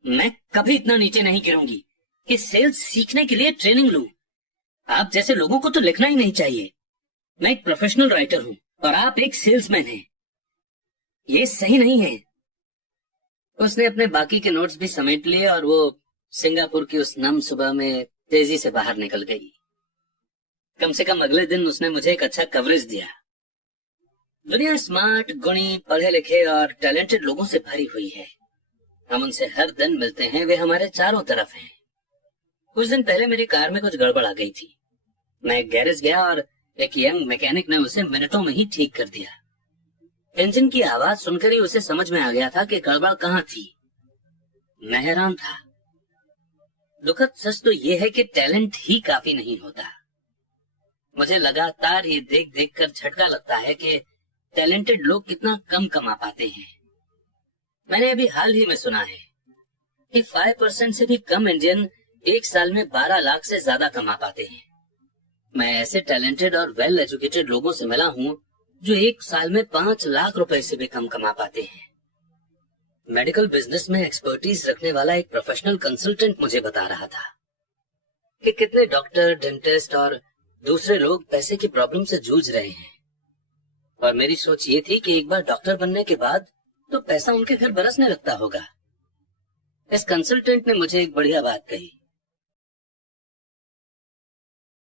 मैं कभी इतना नीचे नहीं गिरूंगी कि सेल्स सीखने के लिए ट्रेनिंग लूं। आप जैसे लोगों को तो लिखना ही नहीं चाहिए। मैं एक प्रोफेशनल राइटर हूं और आप एक सेल्समैन हैं। ये सही नहीं है। उसने अपने बाकी के नोट्स भी समेट लिए और वो सिंगापुर की उस नम सुबह में तेजी से बाहर निकल गई। कम से कम अगले दिन उसने मुझे एक अच्छा कवरेज दिया। दुनिया स्मार्ट, गुणी, पढ़े लिखे और टैलेंटेड लोगों से भरी हुई है। हम उनसे हर दिन मिलते हैं। वे हमारे चारों तरफ हैं। कुछ दिन पहले मेरी कार में कुछ गड़बड़ आ गई थी। मैं एक गैरेज गया और एक यंग मैकेनिक ने उसे मिनटों में ही ठीक कर दिया। इंजन की आवाज सुनकर ही उसे समझ में आ गया था कि गड़बड़ कहाँ थी। मैं हैरान था। दुखद सच तो यह है कि टैलेंट ही काफी नहीं होता। मुझे लगातार ये देख देख कर झटका लगता है कि टैलेंटेड लोग कितना कम कमा पाते हैं। मैंने अभी हाल ही में सुना है कि 5% से भी कम इंडियन एक साल में 12 लाख से ज्यादा कमा पाते हैं। मैं ऐसे टैलेंटेड और वेल एजुकेटेड लोगों से मिला हूं जो एक साल में 5 लाख रुपए से भी कम कमा पाते हैं। मेडिकल बिजनेस में एक्सपर्टीज रखने वाला एक प्रोफेशनल कंसल्टेंट मुझे बता रहा था कि कितने डॉक्टर, डेंटिस्ट और दूसरे लोग पैसे की प्रॉब्लम से जूझ रहे हैं। और मेरी सोच ये थी कि एक बार डॉक्टर बनने के बाद तो पैसा उनके घर बरसने लगता होगा। इस कंसल्टेंट ने मुझे एक बढ़िया बात कही।